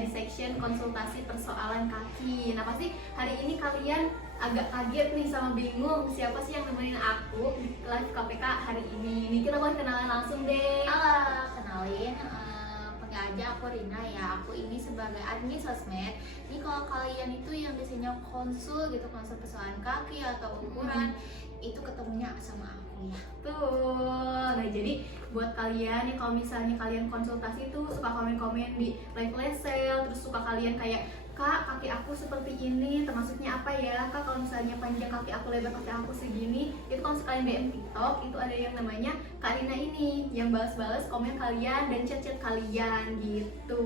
di section konsultasi persoalan kaki. Nah pasti hari ini kalian agak kaget nih sama bingung siapa sih yang nemenin aku di live KPK hari ini. Nih kita boleh kenalan langsung deh. Halo, kenalin, panggil aja aku Rina ya. Aku ini sebagai admin sosmed. Ini kalau kalian itu yang biasanya konsul persoalan kaki atau ukuran, itu ketemunya sama aku ya. Tuh, nah jadi buat kalian yang kalau misalnya kalian konsultasi tuh suka komen-komen di live lesel, terus suka kalian kayak Kak, kaki aku seperti ini, termasuknya apa ya? Kak, kalau misalnya panjang kaki aku, lebar kaki aku segini, itu kalau sekalian DM TikTok, itu ada yang namanya Kak Rina ini, yang balas-balas komen kalian dan chat-chat kalian gitu.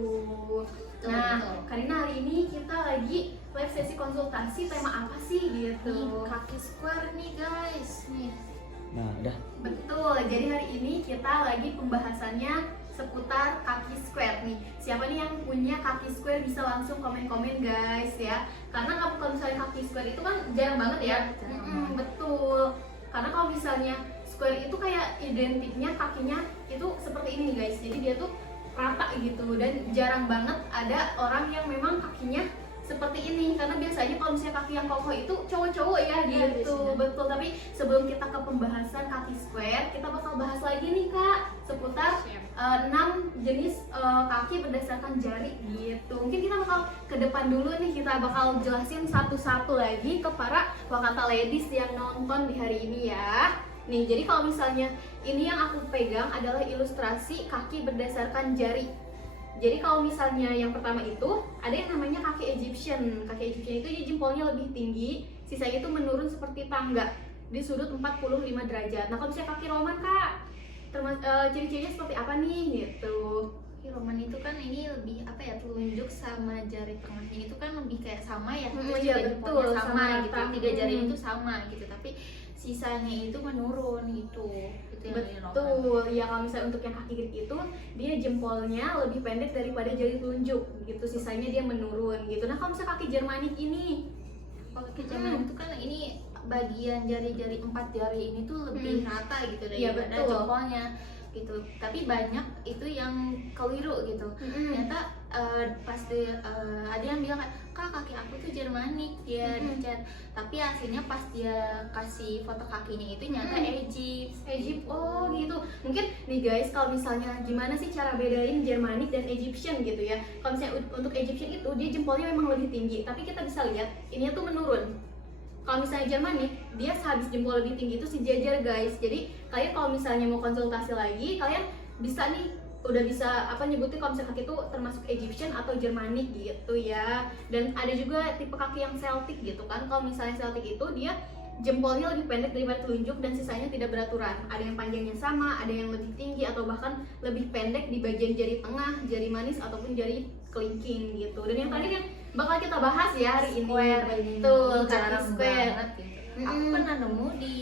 Nah, Kak Rina hari ini kita lagi live sesi konsultasi, tema apa sih gitu? Nih, kaki square nih guys, nih. Nah, udah. Betul, jadi hari ini kita lagi pembahasannya seputar kaki square nih. Siapa nih yang punya kaki square bisa langsung komen-komen guys ya. Karena kalau misalnya kaki square itu kan jarang banget ya. Betul. Karena kalau misalnya square itu kayak identiknya kakinya itu seperti ini nih guys. Jadi dia tuh rata gitu dan jarang banget ada orang yang memang kakinya seperti ini, karena biasanya kalau misalnya kaki yang kokoh itu cowok-cowok ya gitu. Betul, tapi sebelum kita ke pembahasan kaki square, kita bakal bahas lagi nih Kak seputar 6 jenis kaki berdasarkan jari gitu. Mungkin kita bakal ke depan dulu nih, kita bakal jelasin satu-satu lagi ke para Wakata ladies yang nonton di hari ini ya. Nih, jadi kalau misalnya ini yang aku pegang adalah ilustrasi kaki berdasarkan jari. Jadi kalau misalnya yang pertama itu ada yang namanya kaki Egyptian. Kaki Egyptian itu dia jempolnya lebih tinggi, sisanya itu menurun seperti tangga di sudut 45 derajat. Nah kalau misalnya kaki Roman Kak, ciri-cirinya seperti apa nih gitu? Roman itu kan ini lebih apa ya, telunjuk sama jari tengahnya itu kan lebih kayak sama ya, Iya betul, sama gitu, rata. 3 jari itu sama gitu, tapi sisanya itu menurun gitu. Itu yang Betul, ya kalau misalnya untuk yang kaki Greek itu dia jempolnya lebih pendek daripada jari telunjuk gitu, sisanya dia menurun gitu. Nah kalau misalnya kaki Jermanik ini, kalau kaki Jermanik itu kan ini bagian jari-jari 4 jari ini tuh lebih rata gitu daripada jempolnya gitu, tapi banyak itu yang keliru gitu. Ternyata pasti ada yang bilang Kak, kaki aku tuh Jermanik dia dicat, tapi aslinya pas dia kasih foto kakinya itu nyata Egypt. Oh gitu. Mungkin nih guys, kalau misalnya gimana sih cara bedain Jermanik dan Egyptian gitu ya. Kalau misalnya untuk Egyptian itu dia jempolnya memang lebih tinggi, tapi kita bisa lihat ini tuh menurun. Kalau misalnya Jermanik, dia sehabis jempol lebih tinggi itu sejajar guys. Jadi kalian kalau misalnya mau konsultasi lagi, kalian bisa nih udah bisa nyebutin kalau misalnya kaki itu termasuk Egyptian atau Jermanik gitu ya. Dan ada juga tipe kaki yang Celtic gitu kan. Kalau misalnya Celtic itu dia jempolnya lebih pendek daripada telunjuk dan sisanya tidak beraturan. Ada yang panjangnya sama, ada yang lebih tinggi atau bahkan lebih pendek di bagian jari tengah, jari manis ataupun jari kelingking gitu. Dan yang tadi yang bakal kita bahas ya hari ini, betul, kaki square. Gitu. Aku pernah nemu di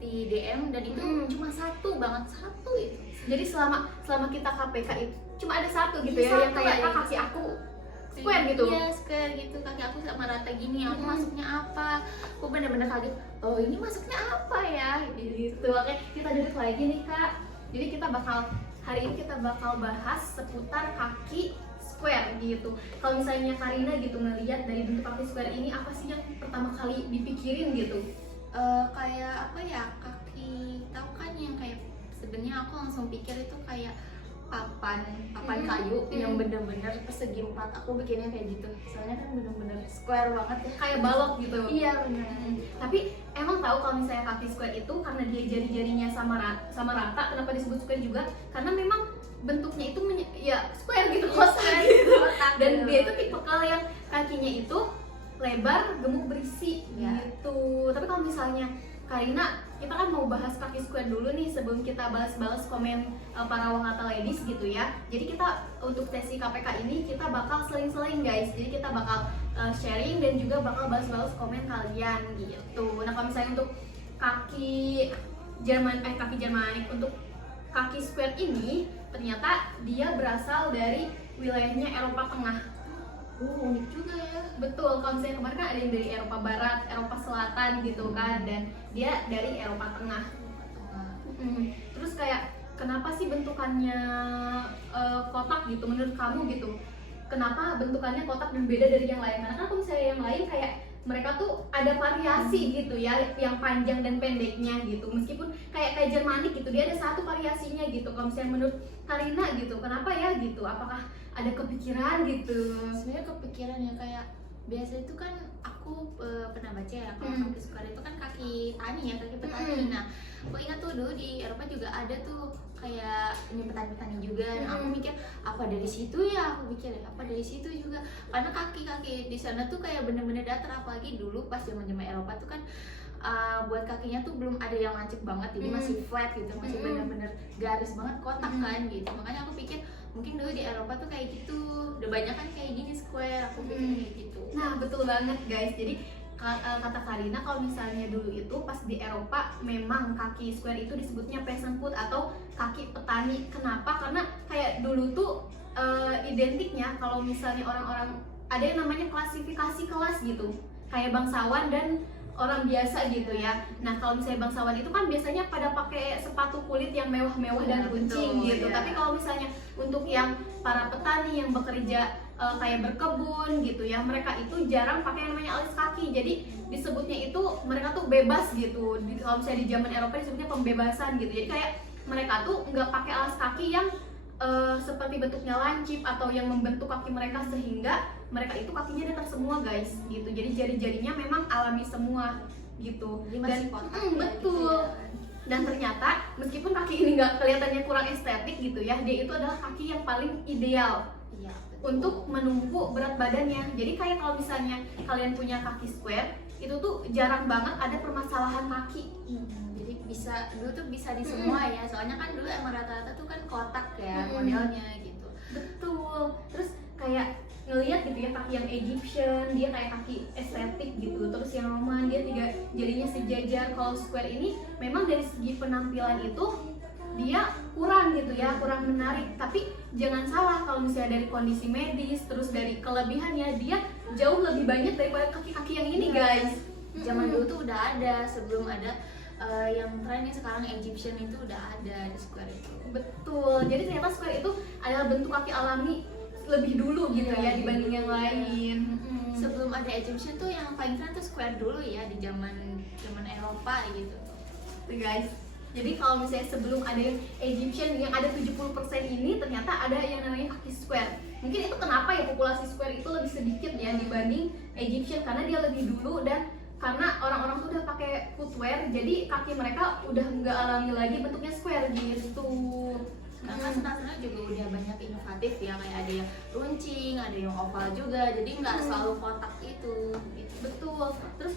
DM dan itu cuma satu itu. Jadi selama kita KPK itu cuma ada satu gitu ya, yang kayak kaki aku square gitu. Iya, square gitu, kaki aku sama rata gini. Aku masuknya apa? Aku bener-bener kaget. Oh, ini masuknya apa ya? Gitu. Oke, kita duduk lagi nih Kak. Jadi hari ini kita bakal bahas seputar kaki square gitu. Kalau misalnya Karina gitu ngelihat dari bentuk kaki square ini, apa sih yang pertama kali dipikirin gitu? Kayak apa ya, kaki tahu kan yang kayak sebenarnya aku langsung pikir itu kayak papan kayu yang bener-bener persegi 4. Aku bikinnya kayak gitu, soalnya kan bener-bener square banget ya, Kayak balok gitu. Iya bener. Tapi emang tahu kalau misalnya kaki square itu karena dia jari-jarinya sama rata, kenapa disebut square juga? Karena memang bentuknya itu ya square gitu, kotak gitu. Dan dia itu tipe yang kakinya itu lebar, gemuk, berisi gitu. Tapi kalau misalnya Karina, kita kan mau bahas kaki square dulu nih sebelum kita balas-balas komen para Wakata ladies gitu ya. Jadi kita untuk sesi KPK ini kita bakal seling-seling guys. Jadi kita bakal sharing dan juga bakal balas-balas komen kalian gitu. Nah kalau misalnya untuk kaki Jermanik, untuk kaki square ini ternyata dia berasal dari wilayahnya Eropa Tengah. Unik juga ya. Betul, kalau misalnya kemarin kan ada yang dari Eropa Barat, Eropa Selatan gitu kan, dan dia dari Eropa Tengah. Terus kayak kenapa sih bentukannya kotak gitu menurut kamu gitu? kenapa bentukannya kotak dan beda dari yang lain. Karena kan kalau misalnya yang lain kayak mereka tuh ada variasi gitu ya, yang panjang dan pendeknya gitu. Meskipun kayak Jermanik gitu, dia ada satu variasinya gitu. Kalau misalnya menurut Karina gitu, kenapa ya gitu? Apakah ada kepikiran gitu? Sebenarnya kepikiran ya, kayak biasa itu kan aku pernah baca ya, kalau kaki square itu kan kaki tani ya, kaki petani. Nah, aku ingat tuh dulu di Eropa juga ada tuh kayak ini petani-petani juga. Nah, aku mikir apa dari situ ya, aku mikir apa dari situ juga, karena kaki-kaki di sana tuh kayak bener-bener datar. Apalagi dulu pas zaman-zaman Eropa tuh kan buat kakinya tuh belum ada yang lancip banget, jadi masih flat gitu, masih bener-bener garis banget, kotak kan gitu. Makanya aku pikir mungkin dulu di Eropa tuh kayak gitu, udah banyak kan kayak gini square, aku pikir kayak gitu. Nah betul banget guys, jadi kata Karina kalau misalnya dulu itu pas di Eropa memang kaki square itu disebutnya peasant foot atau kaki petani. Kenapa? Karena kayak dulu tuh identiknya kalau misalnya orang-orang ada yang namanya klasifikasi kelas gitu, kayak bangsawan dan orang biasa gitu ya. Nah kalau misalnya bangsawan itu kan biasanya pada pakai sepatu kulit yang mewah-mewah dan runcing gitu. Tapi kalau misalnya untuk yang para petani yang bekerja kayak berkebun gitu ya, mereka itu jarang pakai yang namanya alas kaki. Jadi disebutnya itu mereka tuh bebas gitu. Kalau misalnya di zaman Eropa disebutnya pembebasan gitu. Jadi kayak mereka tuh nggak pakai alas kaki yang seperti bentuknya lancip atau yang membentuk kaki mereka sehingga mereka itu kakinya datar semua guys gitu. Jadi jari-jarinya memang alami semua gitu. Dan betul. Dan ternyata meskipun kaki ini nggak kelihatannya kurang estetik gitu ya, dia itu adalah kaki yang paling ideal untuk menumpuk berat badannya. Jadi kayak kalau misalnya kalian punya kaki square, itu tuh jarang banget ada permasalahan kaki. Jadi bisa dulu tuh bisa di semua ya, soalnya kan dulu emang rata-rata tuh kan kotak ya modelnya gitu. Betul. Terus kayak ngelihat gitu ya, kaki yang Egyptian dia kayak kaki estetik gitu, terus yang Roman dia tiga jarinya sejajar. Kalau square ini memang dari segi penampilan itu dia kurang gitu ya, kurang menarik. Tapi jangan salah, kalau misalnya dari kondisi medis terus dari kelebihannya dia jauh lebih banyak daripada kaki-kaki yang ini guys. Zaman dulu tuh udah ada, sebelum ada yang trennya sekarang Egyptian itu udah ada di square itu. Betul. Jadi ternyata square itu adalah bentuk kaki alami lebih dulu gitu ya dibanding yang lain. Sebelum ada Egyptian tuh yang paling keren tuh square dulu ya, di zaman Eropa gitu tuh guys. Jadi kalau misalnya sebelum ada yang Egyptian yang ada 70% ini, ternyata ada yang namanya kaki square. Mungkin itu kenapa ya populasi square itu lebih sedikit ya dibanding Egyptian, karena dia lebih dulu dan karena orang-orang tuh udah pakai footwear, jadi kaki mereka udah nggak alami lagi bentuknya square gitu. Karena sekarang juga udah banyak inovatif ya, kayak ada yang runcing, ada yang oval juga, jadi nggak selalu kotak itu gitu. Betul. Terus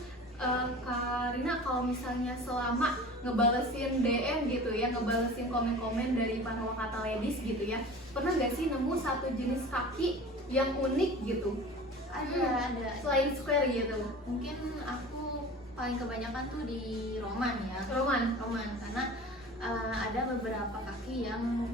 Karina kalau misalnya selama ngebalesin DM gitu ya, ngebalesin komen-komen dari para wakata ladies gitu ya, pernah nggak sih nemu satu jenis kaki yang unik gitu? Ada. Selain square gitu. Mungkin aku paling kebanyakan tuh di Roman ya. Roman, karena ada beberapa kaki yang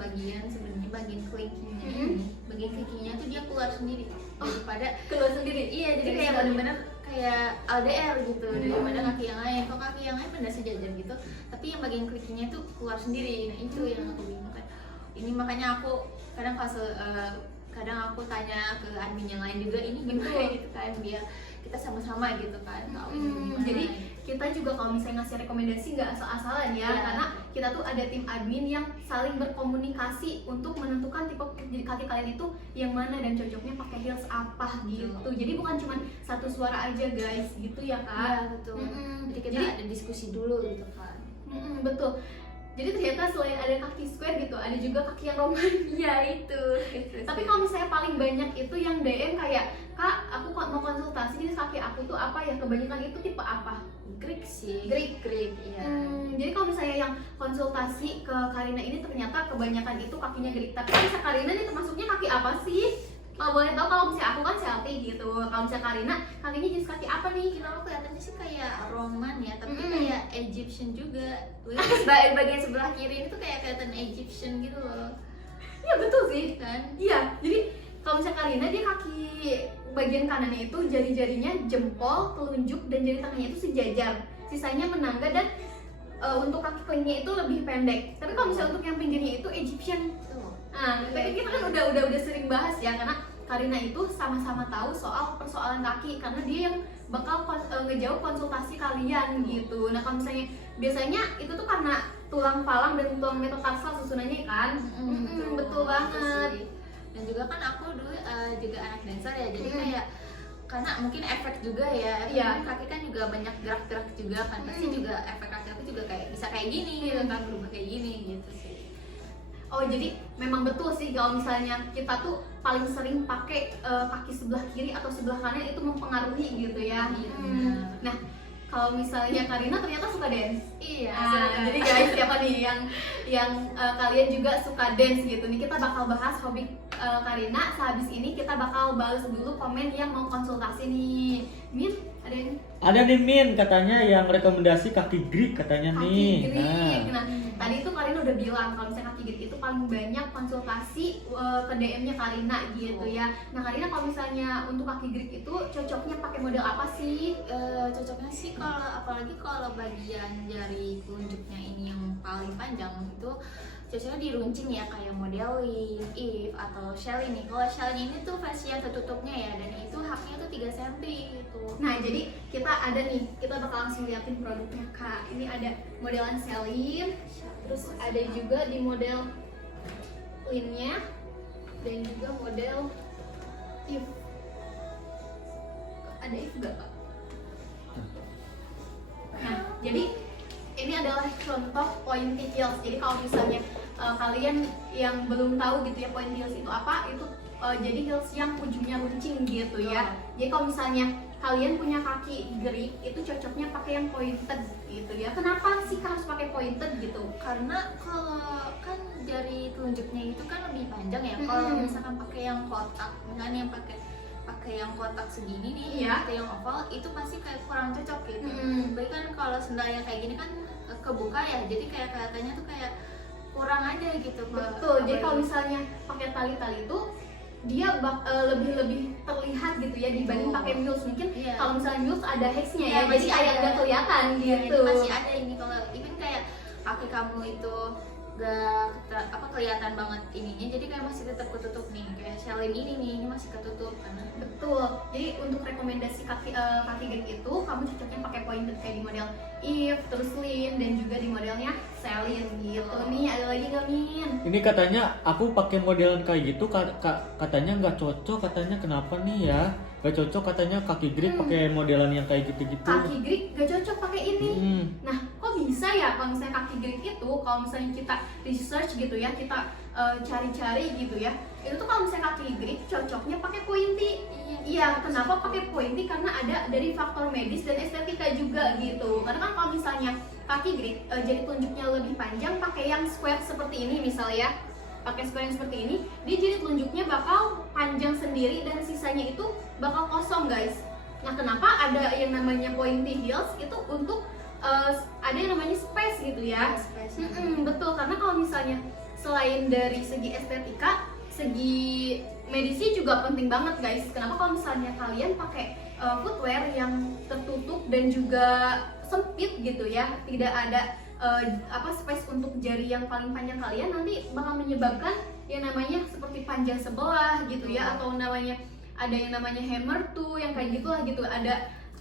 sebenarnya bagian kelingkingnya ini, bagian kelingkingnya tuh dia keluar sendiri daripada keluar sendiri. Iya, jadi kayak benar-benar kayak LDR gitu daripada kaki yang lain. Kalau kaki yang lain pada sejajar gitu, tapi yang bagian kelingkingnya tuh keluar sendiri. Nah itu yang aku bingung kan. Ini makanya aku kadang aku tanya ke admin yang lain juga, ini gimana gitu kan, biar kita sama-sama gitu kan tahu jadi kita juga kalau misalnya ngasih rekomendasi nggak asal-asalan ya, karena kita tuh ada tim admin yang saling berkomunikasi untuk menentukan tipe kaki kalian itu yang mana dan cocoknya pakai heels apa gitu. Jadi bukan cuma satu suara aja guys gitu ya Kak. Iya betul. Jadi kita ada diskusi dulu gitu kan. Betul. Jadi ternyata selain ada kaki square gitu, ada juga kaki yang Roman. Iya itu. Tapi kalau misalnya paling banyak itu yang DM kayak, Kak, aku mau konsultasi jenis kaki aku tuh apa ya? Kebanyakan itu tipe apa? Greek sih. Greek, iya. Jadi kalau misalnya yang konsultasi ke Karina ini ternyata kebanyakan itu kakinya Greek. Tapi bisa Karina nih termasuknya kaki apa sih? Kalau boleh tahu, kalau misalnya aku kan Celtic gitu. Kalau misalnya Karina, kakinya jenis kaki apa nih? Kalau kelihatannya sih kayak Roman ya, tapi kayak Egyptian juga. Bagian sebelah kiri ini tuh kayak kelihatan Egyptian gitu loh. Iya betul sih kan? Iya. Jadi kalau misalnya Karina dia kaki bagian kanannya itu jari-jarinya jempol, telunjuk dan jari tengahnya itu sejajar. Sisanya menangga dan untuk kaki kelingnya itu lebih pendek. Tapi kalau misalnya untuk yang pinggirnya itu Egyptian. Nah, kita kan udah sering bahas ya, karena Karina itu sama-sama tahu soal persoalan kaki karena dia yang bakal ngejawab konsultasi kalian gitu. Nah kalau misalnya biasanya itu tuh karena tulang palang dan tulang metatarsal susunannya kan. Betul banget. Dan juga kan aku dulu juga anak dancer ya, jadi kayak karena mungkin efek juga ya, kaki kan juga banyak gerak-gerak juga kan, pasti juga efek kaki aku juga kayak bisa kayak gini gitu kan, berubah kayak gini gitu sih. Oh jadi memang betul sih kalau misalnya kita tuh paling sering pakai kaki sebelah kiri atau sebelah kanan itu mempengaruhi gitu ya. Nah kalau misalnya Karina ternyata suka dance. Iya. Jadi guys siapa nih yang kalian juga suka dance gitu nih, kita bakal bahas hobi Karina. Sehabis ini kita bakal balas dulu komen yang mau konsultasi nih. Min, ada yang? Ada nih Min, katanya yang rekomendasi kaki Greek katanya Kaki nih. Greek. Nah, tadi itu Karina udah bilang kalau misalnya kaki Greek itu paling banyak konsultasi ke DM-nya Karina gitu ya. Nah, Karina kalau misalnya untuk kaki Greek itu cocoknya pakai model apa sih? Cocoknya sih kalau apalagi kalau bagian jari telunjuknya ini yang paling panjang itu cocoknya diruncing ya, kayak modeling, Eve atau Shelly nih. Kalau Shelly ini tuh versi yang tertutupnya ya, dan itu haknya tuh 3 cm gitu. Nah jadi kita ada nih, kita bakal langsung liatin produknya Kak. Ini ada modelan Shelly, terus ada juga di model Lin-nya, dan juga model Eve. Ada Eve gak Kak? Nah jadi ini adalah contoh pointy heels. Jadi kalau misalnya kalian yang belum tahu gitu ya pointy heels itu apa, itu jadi heels yang ujungnya runcing gitu ya. Jadi kalau misalnya kalian punya kaki Greek itu cocoknya pakai yang pointed gitu ya. Kenapa sih harus pakai pointed gitu? Karena kalau kan jari telunjuknya itu kan lebih panjang ya. Kalau misalkan pakai yang kotak, misalnya yang pakai yang kotak segini nih, atau yang oval, itu pasti kayak kurang cocok gitu. Baik kan kalau sendal yang kayak gini kan kebuka ya, jadi kayak kelihatannya tuh kayak kurang aja gitu. Betul. Jadi kalau misalnya pakai tali-tali itu dia lebih terlihat gitu ya dibanding pakai mules. Mungkin kalau misalnya mules ada hexnya ya, jadi kayak nggak kelihatan gitu. Masih ada ini, kalau even kayak kaki kamu itu gak kelihatan banget ininya, jadi kayak masih tetap ketutup nih, kayak Shelly ini masih ketutup karena. Betul. Jadi untuk rekomendasi kaki Greek itu kamu cocoknya pakai pointed kayak di model Eve, terus Lin, dan juga di modelnya Shelly gitu. Nih ada lagi nggak Min? Ini katanya aku pakai modelan kayak gitu katanya nggak cocok, katanya kenapa nih ya? Gak cocok katanya kaki Greek pakai modelan yang kayak gitu-gitu. Kaki Greek gak cocok pakai ini. Nah, kok bisa ya kalau misalnya kaki Greek itu kalau misalnya kita research gitu ya, kita cari-cari gitu ya, itu tuh kalau misalnya kaki Greek cocoknya pakai pointy. Iya, kenapa pakai pointy? Karena ada dari faktor medis dan estetika juga gitu. Karena kan kalau misalnya kaki Greek jadi telunjuknya lebih panjang, pakai yang square seperti ini misalnya ya, pakai square yang seperti ini, dia jadi telunjuknya bakal panjang sendiri dan sisanya itu bakal kosong guys. Nah kenapa ada yang namanya pointy heels itu untuk ada yang namanya space gitu ya. Betul, karena kalau misalnya selain dari segi estetika, segi medisnya juga penting banget guys. Kenapa kalau misalnya kalian pakai footwear yang tertutup dan juga sempit gitu ya, tidak ada space untuk jari yang paling panjang kalian, nanti bakal menyebabkan yang namanya seperti panjang sebelah gitu ya, atau namanya ada yang namanya hammer tuh yang kayak gitulah gitu,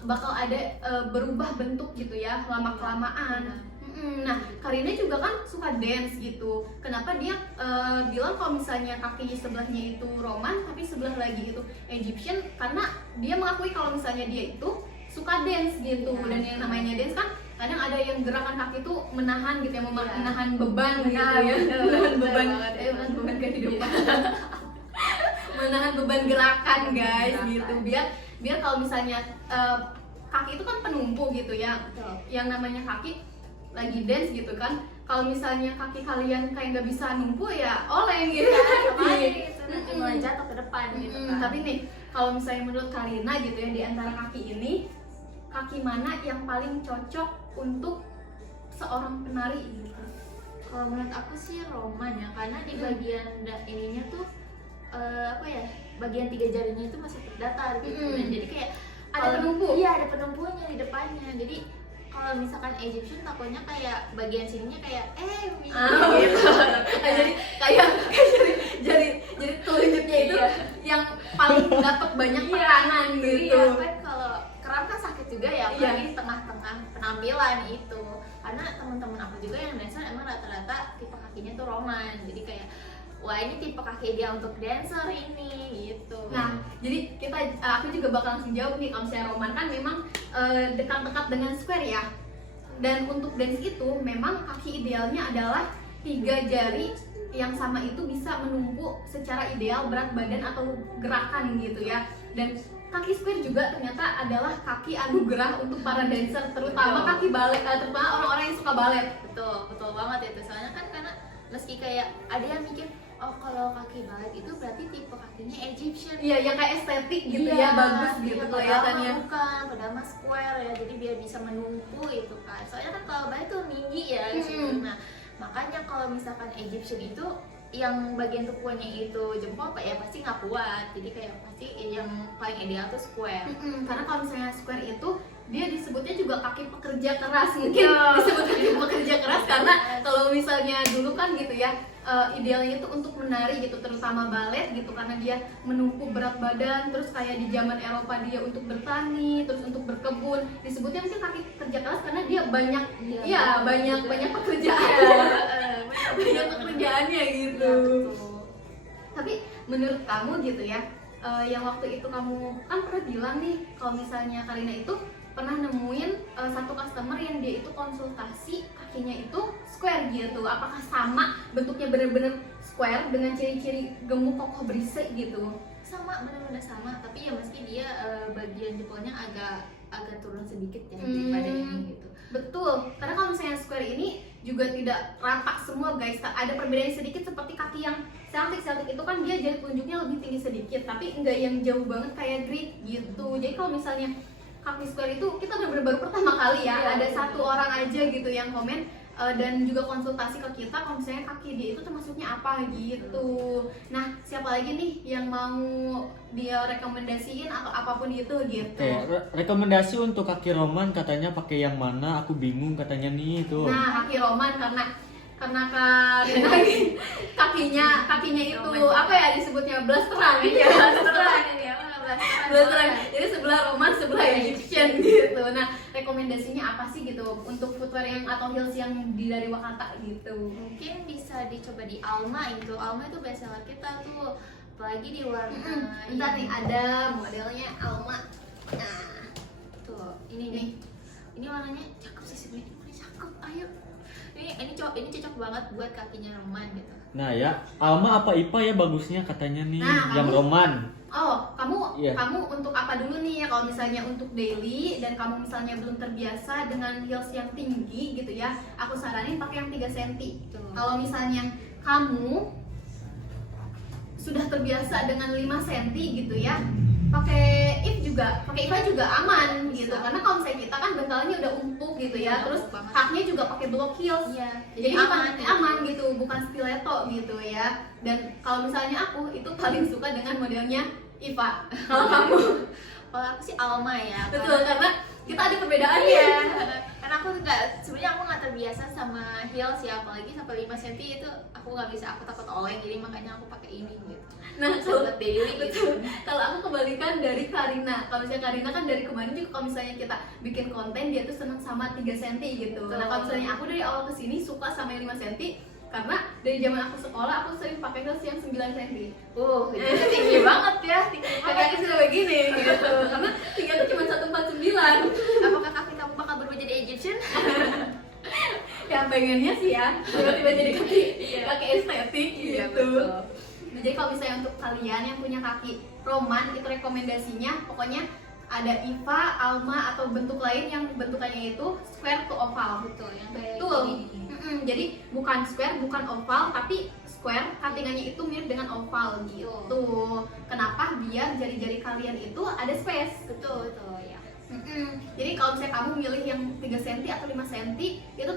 bakal ada berubah bentuk gitu ya lama kelamaan. Nah Karina juga kan suka dance gitu, kenapa dia bilang kalau misalnya kaki sebelahnya itu Roman tapi sebelah lagi itu Egyptian, karena dia mengakui kalau misalnya dia itu suka dance gitu. Dan yang namanya dance kan kadang ada yang gerakan kaki itu menahan gitu ya, menahan beban gitu ya, menahan beban kehidupan, menahan beban gerakan guys gitu, biar kalau misalnya kaki itu kan penumpu gitu ya. Yang namanya kaki lagi dance gitu kan, kalau misalnya kaki kalian kayak nggak bisa numpu ya oleng gitu nanti mulai jatuh ke depan gitu kan. Tapi nih kalau misalnya menurut Karina gitu ya, di antara kaki ini, kaki mana yang paling cocok untuk seorang penari gitu? Kalau menurut aku sih Roman ya, karena di bagian ininya tuh bagian 3 jarinya itu masih terdatar gitu. Dan jadi kayak ada penumpu. Iya, ada penumpunya di depannya. Jadi kalau misalkan Egyptian takutnya kayak bagian sininya kayak gitu. Jadi kayak jadi telunjuknya itu yang ternyata tipe kakinya tuh Roman. Jadi kayak wah ini tipe kaki dia untuk dancer ini gitu. Nah, jadi aku juga bakal langsung jawab nih, kalau misalnya Roman kan memang dekat-dekat dengan square ya. Dan untuk dance itu memang kaki idealnya adalah 3 jari yang sama itu bisa menumpuk secara ideal berat badan atau gerakan gitu ya. Dan kaki square juga ternyata adalah kaki anugerah untuk para dancer, terutama kaki balet, terutama orang-orang yang suka balet. Betul banget itu. Soalnya kan karena meski kayak ada yang mikir oh kalau kaki balet itu berarti tipe kakinya Egyptian. Iya, yang kayak estetik gitu ya, bagus gitu kelihatannya. Bukan, padahal mah square ya, jadi biar bisa menumpu itu kan. Soalnya kan kalau balet tuh tinggi ya gitu. Nah, makanya kalau misalkan Egyptian itu yang bagian tumpuannya itu jempol Pak ya pasti nggak kuat. Jadi kayak pasti yang paling ideal tuh square. Karena kalau misalnya square itu dia disebutnya juga kaki pekerja keras, mungkin disebut kaki pekerja keras karena kalau misalnya dulu kan gitu ya, idealnya itu untuk menari gitu, terutama balet gitu, karena dia menumpuk berat badan. Terus kayak di zaman Eropa dia untuk bertani, terus untuk berkebun, disebutnya mungkin kaki pekerja keras karena dia banyak banyak pekerjaan, banyak pekerjaannya gitu. Tapi menurut kamu gitu ya, yang waktu itu kamu kan pernah bilang nih kalau misalnya Karina itu pernah nemuin satu customer yang dia itu konsultasi kakinya itu square gitu. Apakah sama bentuknya bener-bener square dengan ciri-ciri gemuk kokoh berisik gitu? Sama, benar-benar sama, tapi ya meski dia bagian jempolnya agak turun sedikit ya daripada ini gitu. Betul, karena kalau misalnya square ini juga tidak rata semua guys, ada perbedaan sedikit seperti kaki yang Celtic itu kan dia jari telunjuknya lebih tinggi sedikit, tapi enggak yang jauh banget kayak Greek gitu. Jadi kalau misalnya kaki square itu kita benar-benar baru pertama kali ya, ada satu orang aja gitu yang komen dan juga konsultasi ke kita kalau misalnya kaki dia itu termasuknya apa gitu. Nah, siapa lagi nih yang mau dia rekomendasiin atau apapun itu gitu? Rekomendasi untuk kaki Roman katanya pakai yang mana? Aku bingung katanya nih itu. Nah, kaki Roman karena kakinya itu apa ya disebutnya blasteran ya, blasteran. Jadi sebelah Roman, sebelah Egyptian gitu. Nah, rekomendasinya apa sih gitu untuk footwear yang atau heels yang dari Wakata gitu? Mungkin bisa dicoba di Alma itu. Alma itu bestseller kita tuh, apalagi di warna Bentar nih, ada modelnya Alma. Nah, tuh ini nih. Ini warnanya cakep sih sebenarnya. Ini cakep, ayo. Ini cocok banget buat kakinya Roman gitu. Nah ya, Alma apa IPA ya bagusnya katanya nih, yang Roman. Oh, kamu untuk apa dulu nih ya? Kalau misalnya untuk daily dan kamu misalnya belum terbiasa dengan heels yang tinggi gitu ya, aku saranin pakai yang 3 cm. Kalau misalnya kamu sudah terbiasa dengan 5 cm gitu ya, pakai IFA juga aman gitu. Karena kalau misalnya kita kan bentalnya udah empuk gitu ya, terus haknya juga pakai block heels. Jadi aman gitu, bukan stiletto gitu ya. Dan kalau misalnya aku itu paling suka dengan modelnya IFA. Kalau kamu? Kalau aku sih Alma ya. Betul, karena kita ada perbedaannya. Karena sebenarnya aku nggak terbiasa sama heels ya, apalagi sampai 5 cm itu aku nggak bisa, aku takut oleng, jadi makanya aku pakai ini gitu. Nah, kalau daily gitu. Kalau aku kebalikan dari Karina. Kalau misalnya Karina kan dari kemarin juga kalau misalnya kita bikin konten dia tuh seneng sama 3 cm gitu. Nah, kalau misalnya aku dari awal kesini suka sama yang 5 cm karena dari zaman aku sekolah aku sering pakai heels yang 9 cm. Itu tinggi banget ya, Kaki aku sudah begini gitu. Karena tingginya tuh cuma 149. Apakah kaki kamu bakal berubah jadi Egyptian? Ya pengennya sih ya, tiba-tiba jadi kaki estetik gitu. Nah, jadi kalau misalnya untuk kalian yang punya kaki Roman itu rekomendasinya pokoknya ada IFA, Alma atau bentuk lain yang bentukannya itu square to oval. Betul, yang kayak gini. Jadi bukan square, bukan oval, tapi square, cuttingannya itu mirip dengan oval gitu. Kenapa? Biar jari-jari kalian itu ada space. Betul ya. Jadi kalau misalnya kamu milih yang 3 cm atau 5 cm itu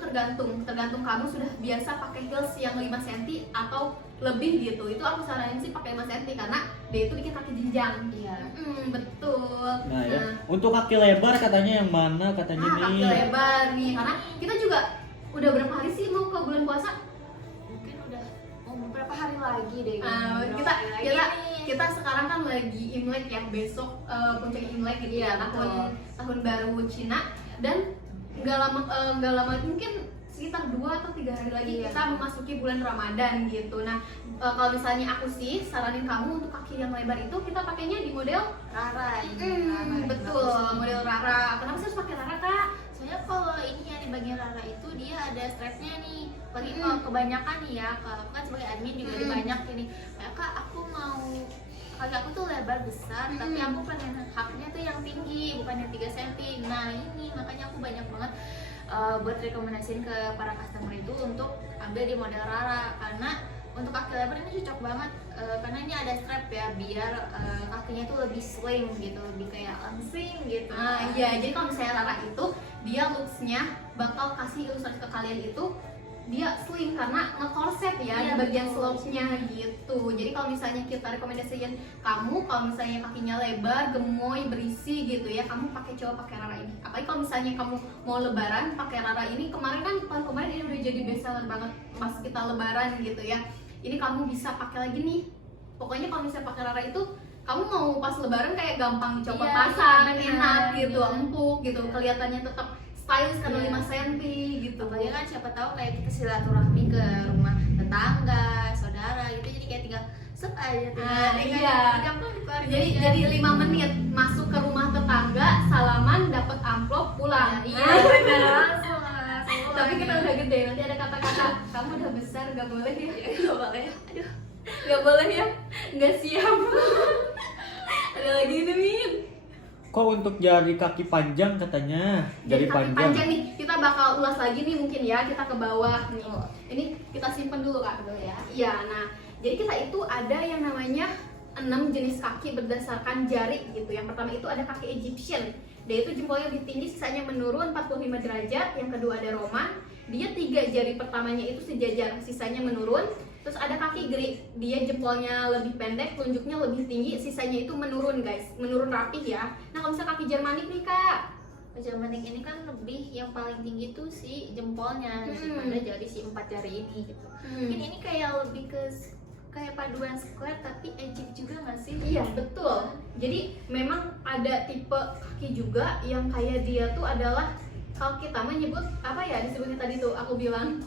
tergantung kamu sudah biasa pakai heels yang 5 cm atau lebih gitu. Itu aku saranin sih pakai 5 cm karena dia itu bikin kaki jenjang. Iya. Betul. Nah ya, untuk kaki lebar katanya yang mana katanya nih? Kaki lebar nih, karena kita juga udah berapa hari sih mau ke bulan puasa? Mungkin udah beberapa hari lagi deh. Kita sekarang kan lagi Imlek ya, besok puncak Imlek gitu ya, tahun baru Cina. Dan nggak lama mungkin sekitar 2 atau 3 hari lagi Iya. kita memasuki bulan Ramadan gitu. Nah, kalau misalnya aku sih saranin kamu untuk kaki yang lebar itu kita pakainya di model Rara ini. Rara, betul, model Rara. Kenapa sih harus pakai Rara, Kak? Soalnya kalau ini ya di bagian Rara itu dia ada strapnya nih. Bagi kalau kebanyakan nih ya, kalau aku kan sebagai admin juga ada banyak ini. Kayak Kak, aku mau kaki aku tuh lebar besar, tapi aku pengen haknya tuh yang tinggi, bukan yang 3 cm. Nah ini makanya aku banyak banget buat rekomendasiin ke para customer itu untuk ambil di model Rara, karena untuk kaki lebar ini cocok banget karena ini ada strap ya, biar kakinya tuh lebih slim gitu, lebih kayak langsing gitu. Nah, iya, jadi kalau misalnya Rara itu dia looks-nya bakal kasih ilustrasi ke kalian itu dia slim karena ngekorset ya di Iya, bagian betul. slope-nya gitu. Jadi kalau misalnya kita rekomendasiin kamu kalau misalnya kakinya lebar, gemoy, berisi gitu ya, kamu coba pakai Rara ini. Apalagi kalau misalnya kamu mau lebaran pakai Rara ini, kemarin kan tahun kemarin ini udah jadi best seller banget pas kita lebaran gitu ya. Ini kamu bisa pakai lagi nih. Pokoknya kalau misalnya pakai Rara itu kamu mau pas lebaran kayak gampang dicoba Iya, pasang, iya, enak gitu, iya. empuk gitu, kelihatannya tetap stylish karena Iya. 5 cm gitu. Apalagi kan siapa tahu kayak kita silaturahmi ke rumah tetangga, saudara gitu, jadi kayak tinggal set aja tinggal iya. gampang dikeluarin. Jadi 5 menit masuk ke rumah tetangga, salaman, dapat amplop, pulang. iya benar langsung. Tapi kita udah gede, nanti ada kata-kata kamu udah besar, gak boleh ya. nggak boleh. Aduh. Gak boleh ya, gak siap. Ada lagi nih, Min. Kok untuk jari kaki panjang katanya? Jadi Jari kaki panjang. panjang nih, kita bakal ulas lagi nih mungkin ya, kita ke bawah nih. Ini kita simpen dulu Kak dulu ya. Iya, nah jadi kita itu ada yang namanya 6 jenis kaki berdasarkan jari gitu. Yang pertama itu ada kaki Egyptian. Dia itu jempolnya lebih tinggi, sisanya menurun 45 derajat. Yang kedua ada Roman. Dia 3 jari pertamanya itu sejajar, sisanya menurun. Terus ada kaki Greek, dia jempolnya lebih pendek, telunjuknya lebih tinggi, sisanya itu menurun guys, menurun rapih ya. Nah kalau misalnya kaki Jermanik nih Kak, Jermanik ini kan lebih yang paling tinggi tuh si jempolnya daripada jari si 4 jari ini gitu. Mungkin ini kayak lebih ke kayak paduan square tapi Egypt juga nggak sih? Iya betul. Jadi memang ada tipe kaki juga yang kayak dia tuh adalah, kalau kita menyebut apa ya disebutnya tadi tuh aku bilang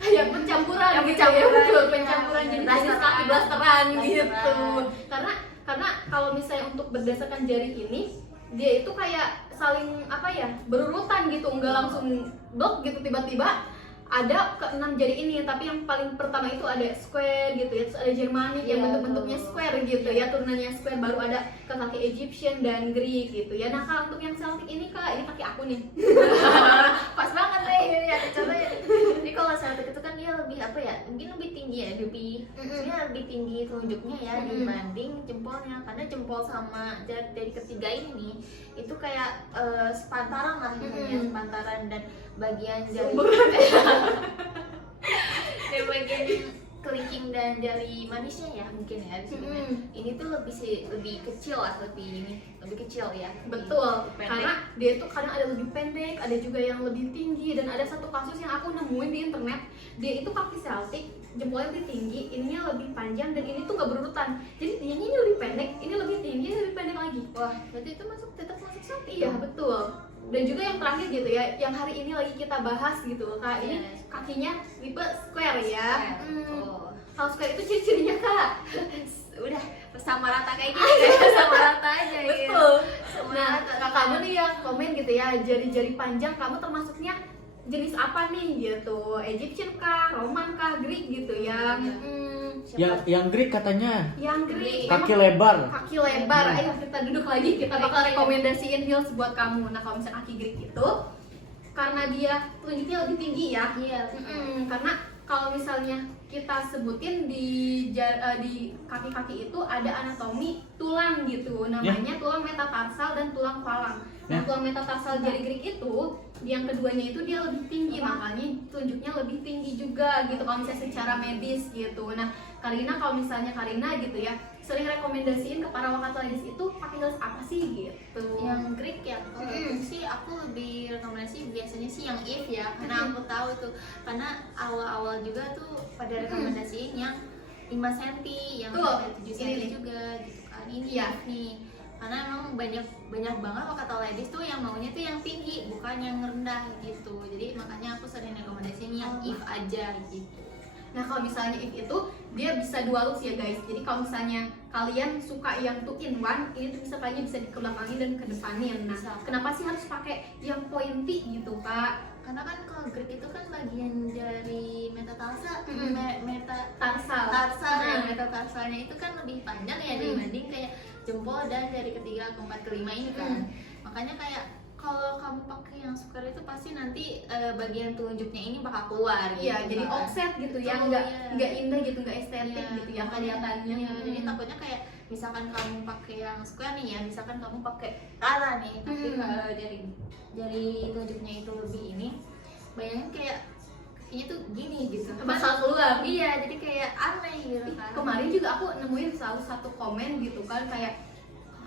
kayak pencampuran Ya, gitu ya, pencampuran, betul, ya. pencampuran jenis Blasteran. kaki blasteran gitu. Blasteran. Karena kalau misalnya untuk berdasarkan jari ini dia itu kayak saling apa ya berurutan gitu, nggak langsung blok gitu tiba-tiba ada ke 6 jari ini, tapi yang paling pertama itu ada square gitu ya, terus ada Jermanik yang Iya, bentuk-bentuknya betul. square gitu ya, turunannya square, baru ada ke kaki Egyptian dan Greek gitu ya. Nah kalau untuk yang Celtic ini Kak, ini kaki aku nih. Pas banget nih ini ya contohnya. Jadi kalau Celtic itu kan dia lebih apa ya? Mungkin lebih tinggi ya, dia lebih tinggi telunjuknya ya dibanding jempolnya. Karena jempol sama jari dari ketiga ini nih itu kayak sepantaran lah gitu ya, sepantaran, dan bagian jari dan bagian kelingking dan jari manisnya ya mungkin ya di sini. Ini tuh lebih kecil lah, lebih kecil ya. Betul, Lebih pendek. karena dia tuh kadang ada lebih pendek, ada juga yang lebih tinggi, dan ada satu kasus yang aku nemuin di internet, dia itu kaki Celtic, jempolnya lebih tinggi, ininya lebih panjang, dan ini tuh gak berurutan. Jadi dia ini lebih pendek, ini lebih tinggi, ini lebih pendek lagi. Wah, berarti itu tetap masuk Celtic. Iya betul. Dan juga yang terakhir gitu ya, yang hari ini lagi kita bahas gitu, Kak, ini Yes. kakinya tipe square ya. Oh. Kalau square itu ciri-cirinya Kak. Udah sama rata kayak gini kayak sama rata aja gitu. Betul. Sama Nah, rata. Kak, kamu nih yang komen gitu ya, jari-jari panjang kamu termasuknya jenis apa nih gitu? Egyptian kah, Roman kah, Greek gitu ya? Yang Greek katanya Yang Greek kaki memang lebar. kaki lebar. Ayo kita duduk lagi, kita bakal rekomendasiin heels buat kamu. Nah kalau misalnya kaki Greek itu karena dia telunjuknya lebih tinggi ya. Iya. Karena kalau misalnya kita sebutin di kaki-kaki itu ada anatomi tulang gitu, namanya tulang metatarsal dan tulang falang. Nah, tulang metatarsal jari Greek itu yang keduanya itu dia lebih tinggi, makanya tunjuknya lebih tinggi juga gitu kalau misalnya secara medis gitu. Nah, Karina kalau misalnya Karina gitu ya sering rekomendasiin ke para wakatu ladies itu pakai heels apa sih gitu? Yang Greek ya, kalau itu sih aku lebih rekomendasi biasanya sih yang If ya, karena aku tahu tuh, karena awal-awal juga tuh pada rekomendasiin yang 5 cm, yang Tuh, sampai 7 ini cm nih. juga gitu kan. Ini Iya. If nih, karena emang banyak banget kalau kata ladies tuh yang maunya tuh yang tinggi bukan yang rendah gitu. Jadi makanya aku sering rekomendasiin yang if aja gitu. Nah kalau misalnya if itu dia bisa dua looks ya guys. Jadi kalau misalnya kalian suka yang 2 in 1, ini tuh misalnya bisa dikebelakangin dan kedepanin. Nah Bisa. kenapa sih harus pakai yang pointy gitu kak? Karena kan kalau grip itu kan bagian dari metatarsa, Tarsal. metatarsalnya itu kan lebih panjang ya dibanding kayak jempol dan dari ketiga, keempat, kelima ini kan. Makanya kayak kalau kamu pakai yang square itu pasti nanti bagian telunjuknya ini bakal keluar gitu. Iya, jadi kan. offset gitu ya, Betul, nggak indah gitu, nggak estetik Iya, gitu ya makanya- kelihatannya. iya, jadi takutnya kayak misalkan kamu pakai yang square nih ya, misalkan kamu pakai rara nih, tapi dari telunjuknya itu lebih ini, bayangin kayak kakinya tuh gini gitu. Bakal keluar. Iya, jadi kayak aneh gitu kan. Kemarin juga aku nemuin salah satu komen gitu kan kayak,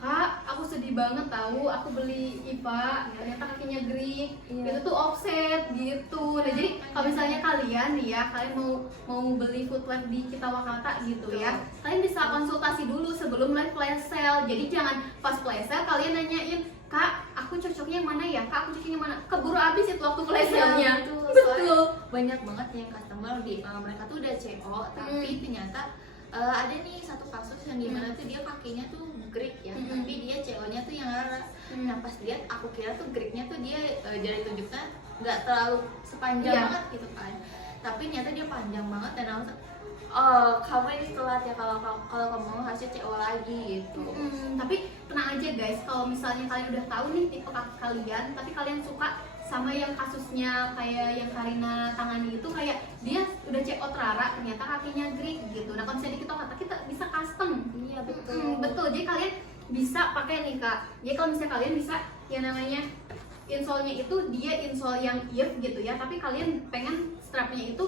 Kak, aku sedih banget tahu aku beli IPA ternyata kakinya Greek. Iya. Itu tuh offset gitu. Nah, jadi kalau misalnya kalian nih ya, kalian mau beli footwear di Kita Wakata gitu ya. Kalian bisa konsultasi dulu sebelum live flash sale. Jadi jangan pas flash sale kalian nanyain, "Kak, aku cocoknya yang mana ya? Kak, aku cocoknya yang mana?" Keburu habis itu waktu flash sale-nya. Betul. Betul. Banyak banget yang customer di mereka tuh udah CO, tapi ternyata ada nih satu kasus yang dimana tuh dia pakainya tuh Greek ya, tapi dia CO-nya tuh yang rara. Nah pas lihat aku kira tuh Greeknya tuh dia jari tunjuknya nggak terlalu sepanjang Iya. banget gitu kan, tapi ternyata dia panjang banget dan aku kamu ini telat ya kalau kamu mau hasil CO lagi gitu. Tapi tenang aja guys, kalau misalnya kalian udah tahu nih tipe kaki kalian, tapi kalian suka sama yang kasusnya kayak yang Karina tangani itu, kayak dia udah check out rara ternyata kakinya Greek gitu. Nah kalau misalnya di kita bisa custom. Iya betul. Betul, jadi kalian bisa pakai nih kak. Jadi kalau misalnya kalian bisa yang namanya insole-nya itu dia insole yang if gitu ya, tapi kalian pengen strapnya itu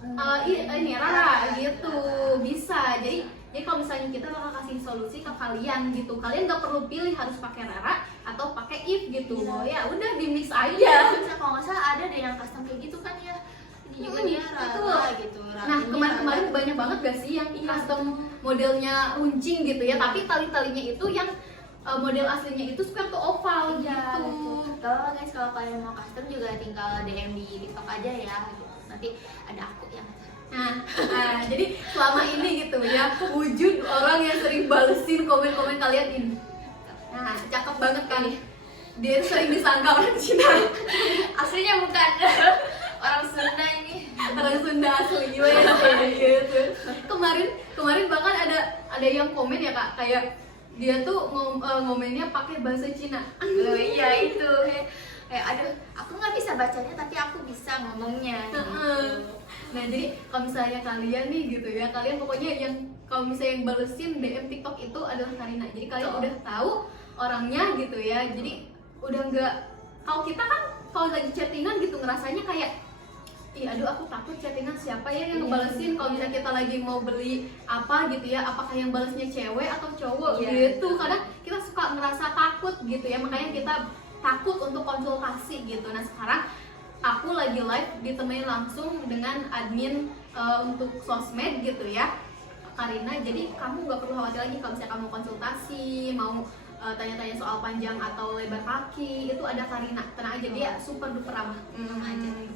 ini rara gitu, bisa. Jadi kalau misalnya kita bakal kasih solusi ke kalian gitu, kalian nggak perlu pilih harus pakai rara atau pakai if gitu. Iya. Ya udah di mix Iya, aja. kalau nggak salah ada deh yang custom kayak gitu kan ya. Ini juga dia betul. rara gitu. Nah kemarin banyak banget gak sih yang custom modelnya runcing gitu ya, tapi tali-talinya itu yang model aslinya itu square to oval Iya, gitu. betul. Kalau guys, kalau kalian mau custom juga tinggal DM di TikTok aja ya. Gitu. Nanti ada aku yang Nah, jadi selama ini gitu ya, wujud orang yang sering balesin komen-komen kalian ini. Nah, cakep banget kan? Dia tuh sering disangka orang Cina. aslinya bukan orang Sunda ini. Orang Sunda asli gitu. Kemarin bahkan ada yang komen ya kak, kayak dia tuh ngomennya pakai bahasa Cina. Oh iya itu. Kayak aduh, aku nggak bisa bacanya tapi aku bisa ngomongnya. Gitu. Nah jadi kalau misalnya kalian nih gitu ya, kalian pokoknya yang kalau misalnya yang balesin DM TikTok itu adalah Karina. Jadi kalian udah tahu orangnya gitu ya. Jadi udah nggak, kalau kita kan kalau lagi chattingan gitu ngerasanya kayak, ih aduh aku takut chattingan siapa ya yang ngebalesin. Kalau misalnya kita lagi mau beli apa gitu ya, apakah yang balesnya cewek atau cowok gitu. Karena kita suka ngerasa takut gitu ya, makanya kita takut untuk konsultasi gitu. Nah sekarang aku lagi live ditemenin langsung dengan admin untuk sosmed gitu ya, Karina. Jadi kamu nggak perlu khawatir lagi kalau misalnya kamu konsultasi, mau tanya-tanya soal panjang atau lebar kaki, itu ada Karina. Tenang aja, dia super duper ramah.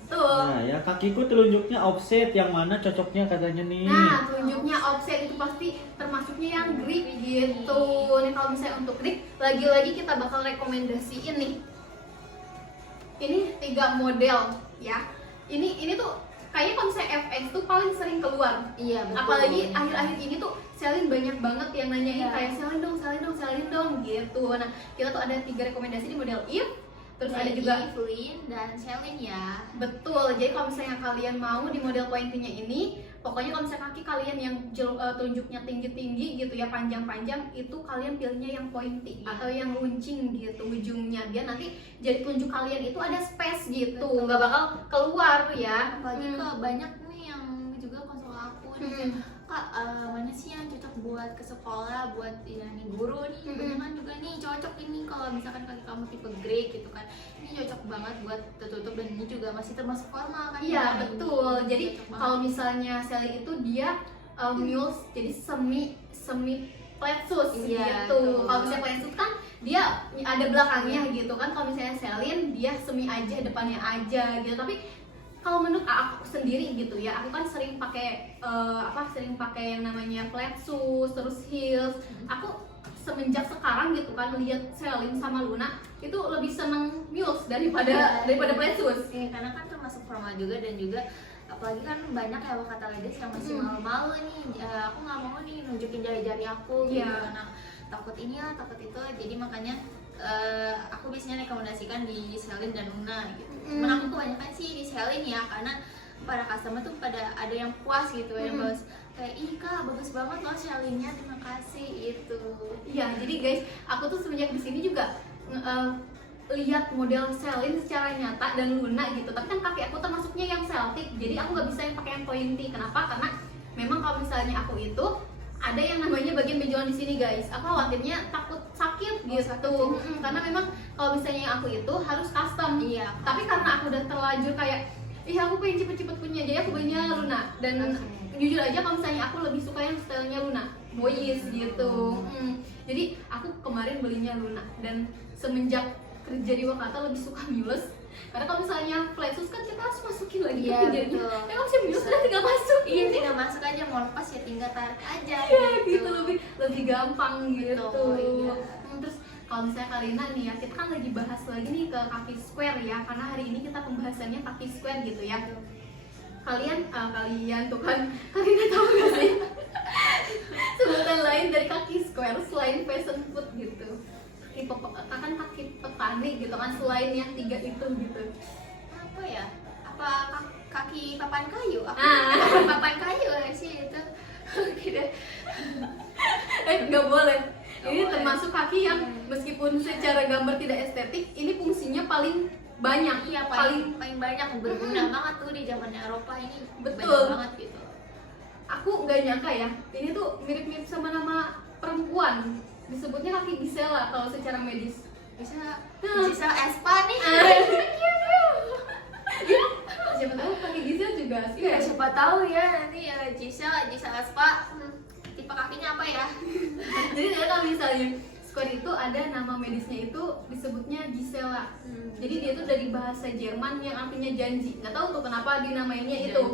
Tuh. Nah ya, kakiku telunjuknya offset, yang mana cocoknya katanya nih. Nah, telunjuknya offset itu pasti termasuknya yang Greek gitu. Nih kalau misalnya untuk Greek, lagi-lagi kita bakal rekomendasiin nih. Ini 3 model ya. Ini tuh kayaknya kalau misalnya FX tuh paling sering keluar. Iya betul. Apalagi akhir-akhir ini tuh Selin banyak banget yang nanyain Iya. kayak Selin dong gitu. Nah, kita tuh ada 3 rekomendasi di model if. Terus ada juga Evelyn dan Celine ya. betul. Jadi kalau misalnya kalian mau di model pointinya ini, pokoknya kalau misalnya kaki kalian yang telunjuknya tinggi-tinggi gitu ya, panjang-panjang, itu kalian pilihnya yang pointy atau yang runcing gitu ujungnya, biar nanti jadi telunjuk kalian itu ada space gitu, nggak bakal keluar ya. Apalagi kok banyak nih yang juga konsul aku nih, Kak mana sih yang cocok buat ke sekolah, buat ya nih guru nih, banyak kan juga nih cocok ini kalau misalkan kaki kamu tipe grey gitu kan, ini cocok banget buat tertutup dan ini juga masih termasuk formal kan. Iya ya? betul. Ini Jadi cocok banget. kalau misalnya Sally itu dia mules, jadi semi flat shoes Iya, gitu. betul. Kalau misalnya flat shoes kan dia ada belakangnya gitu kan. Kalau misalnya Celine dia semi aja, depannya aja gitu. Tapi kalau menurut aku sendiri gitu ya, aku kan sering pakai sering pakai yang namanya flat shoes, terus heels. Aku semenjak sekarang gitu kan lihat Celine sama Luna itu lebih seneng Muse daripada flat shoes. Ya, karena kan termasuk formal juga, dan juga apalagi kan banyak ya kata ladies yang masih malu-malu nih, aku nggak mau nih nunjukin jari-jari aku gitu, Iya. karena takut ini lah takut itu, jadi makanya aku biasanya rekomendasikan di Celine dan Luna gitu. Cuman aku kebanyakan sih di Celine ya, karena para customer tuh pada ada yang puas gitu, yang bagus kayak ih kak bagus banget loh Celine-nya, terima kasih itu. Iya, jadi guys, aku tuh semenjak di sini juga lihat model Celine secara nyata dan Luna gitu. Tapi kan kaki aku termasuknya yang Celtic, jadi aku nggak bisa yang pakai yang pointy. Kenapa? Karena memang kalau misalnya aku itu ada yang namanya bagian benjolan di sini guys. Aku khawatirnya takut sakit gitu. Karena memang kalau misalnya yang aku itu harus custom. Iya. Tapi karena aku udah terlanjur kayak ih aku pengen cepet-cepet punya, jadi aku belinya Luna. Dan jujur aja kalau misalnya aku lebih suka yang stylenya Luna, boys gitu. Jadi aku kemarin belinya Luna, dan semenjak kerja di Wakata lebih suka Muse. Karena kalau misalnya flat shoes kan kita harus masukin lagi Iya, ke pinggirnya. betul. Tapi kalau misalnya Muse kan tinggal masuk. Iya, tinggal masuk aja, mau lepas ya tinggal tarik aja Iya gitu, lebih gampang gitu. Betul, iya. Terus kalau misalnya Karina nih ya, kita kan lagi bahas lagi nih ke kaki square ya, karena hari ini kita pembahasannya kaki square gitu ya. Kalian tuh kan Karina tahu gak sih sebutan lain dari kaki square selain fashion food gitu? Kan kaki petani gitu kan, selain yang 3 itu gitu. Apa ya? Apa kaki papan kayu? Apa papan kayu sih itu? Gitu. Nggak boleh. Ini boleh. termasuk kaki yang meskipun secara gambar tidak estetik, ini fungsinya paling banyak. Iya, paling banyak berguna banget tuh di zaman Eropa ini. Betul. Banyak banget gitu. Aku nggak nyangka ya, ini tuh mirip-mirip sama nama perempuan. Disebutnya kaki Gisela kalau secara medis. Bisa Espa nih. Siapa tahu kaki Gisela juga asli Iya, ya. siapa tahu ya nanti Gisel Espa tipe kakinya apa ya? Jadi kalau misalnya square itu ada nama medisnya itu disebutnya Gisela. Jadi dia tuh dari bahasa Jerman yang artinya janji. Nggak tahu tuh kenapa dinamainnya itu.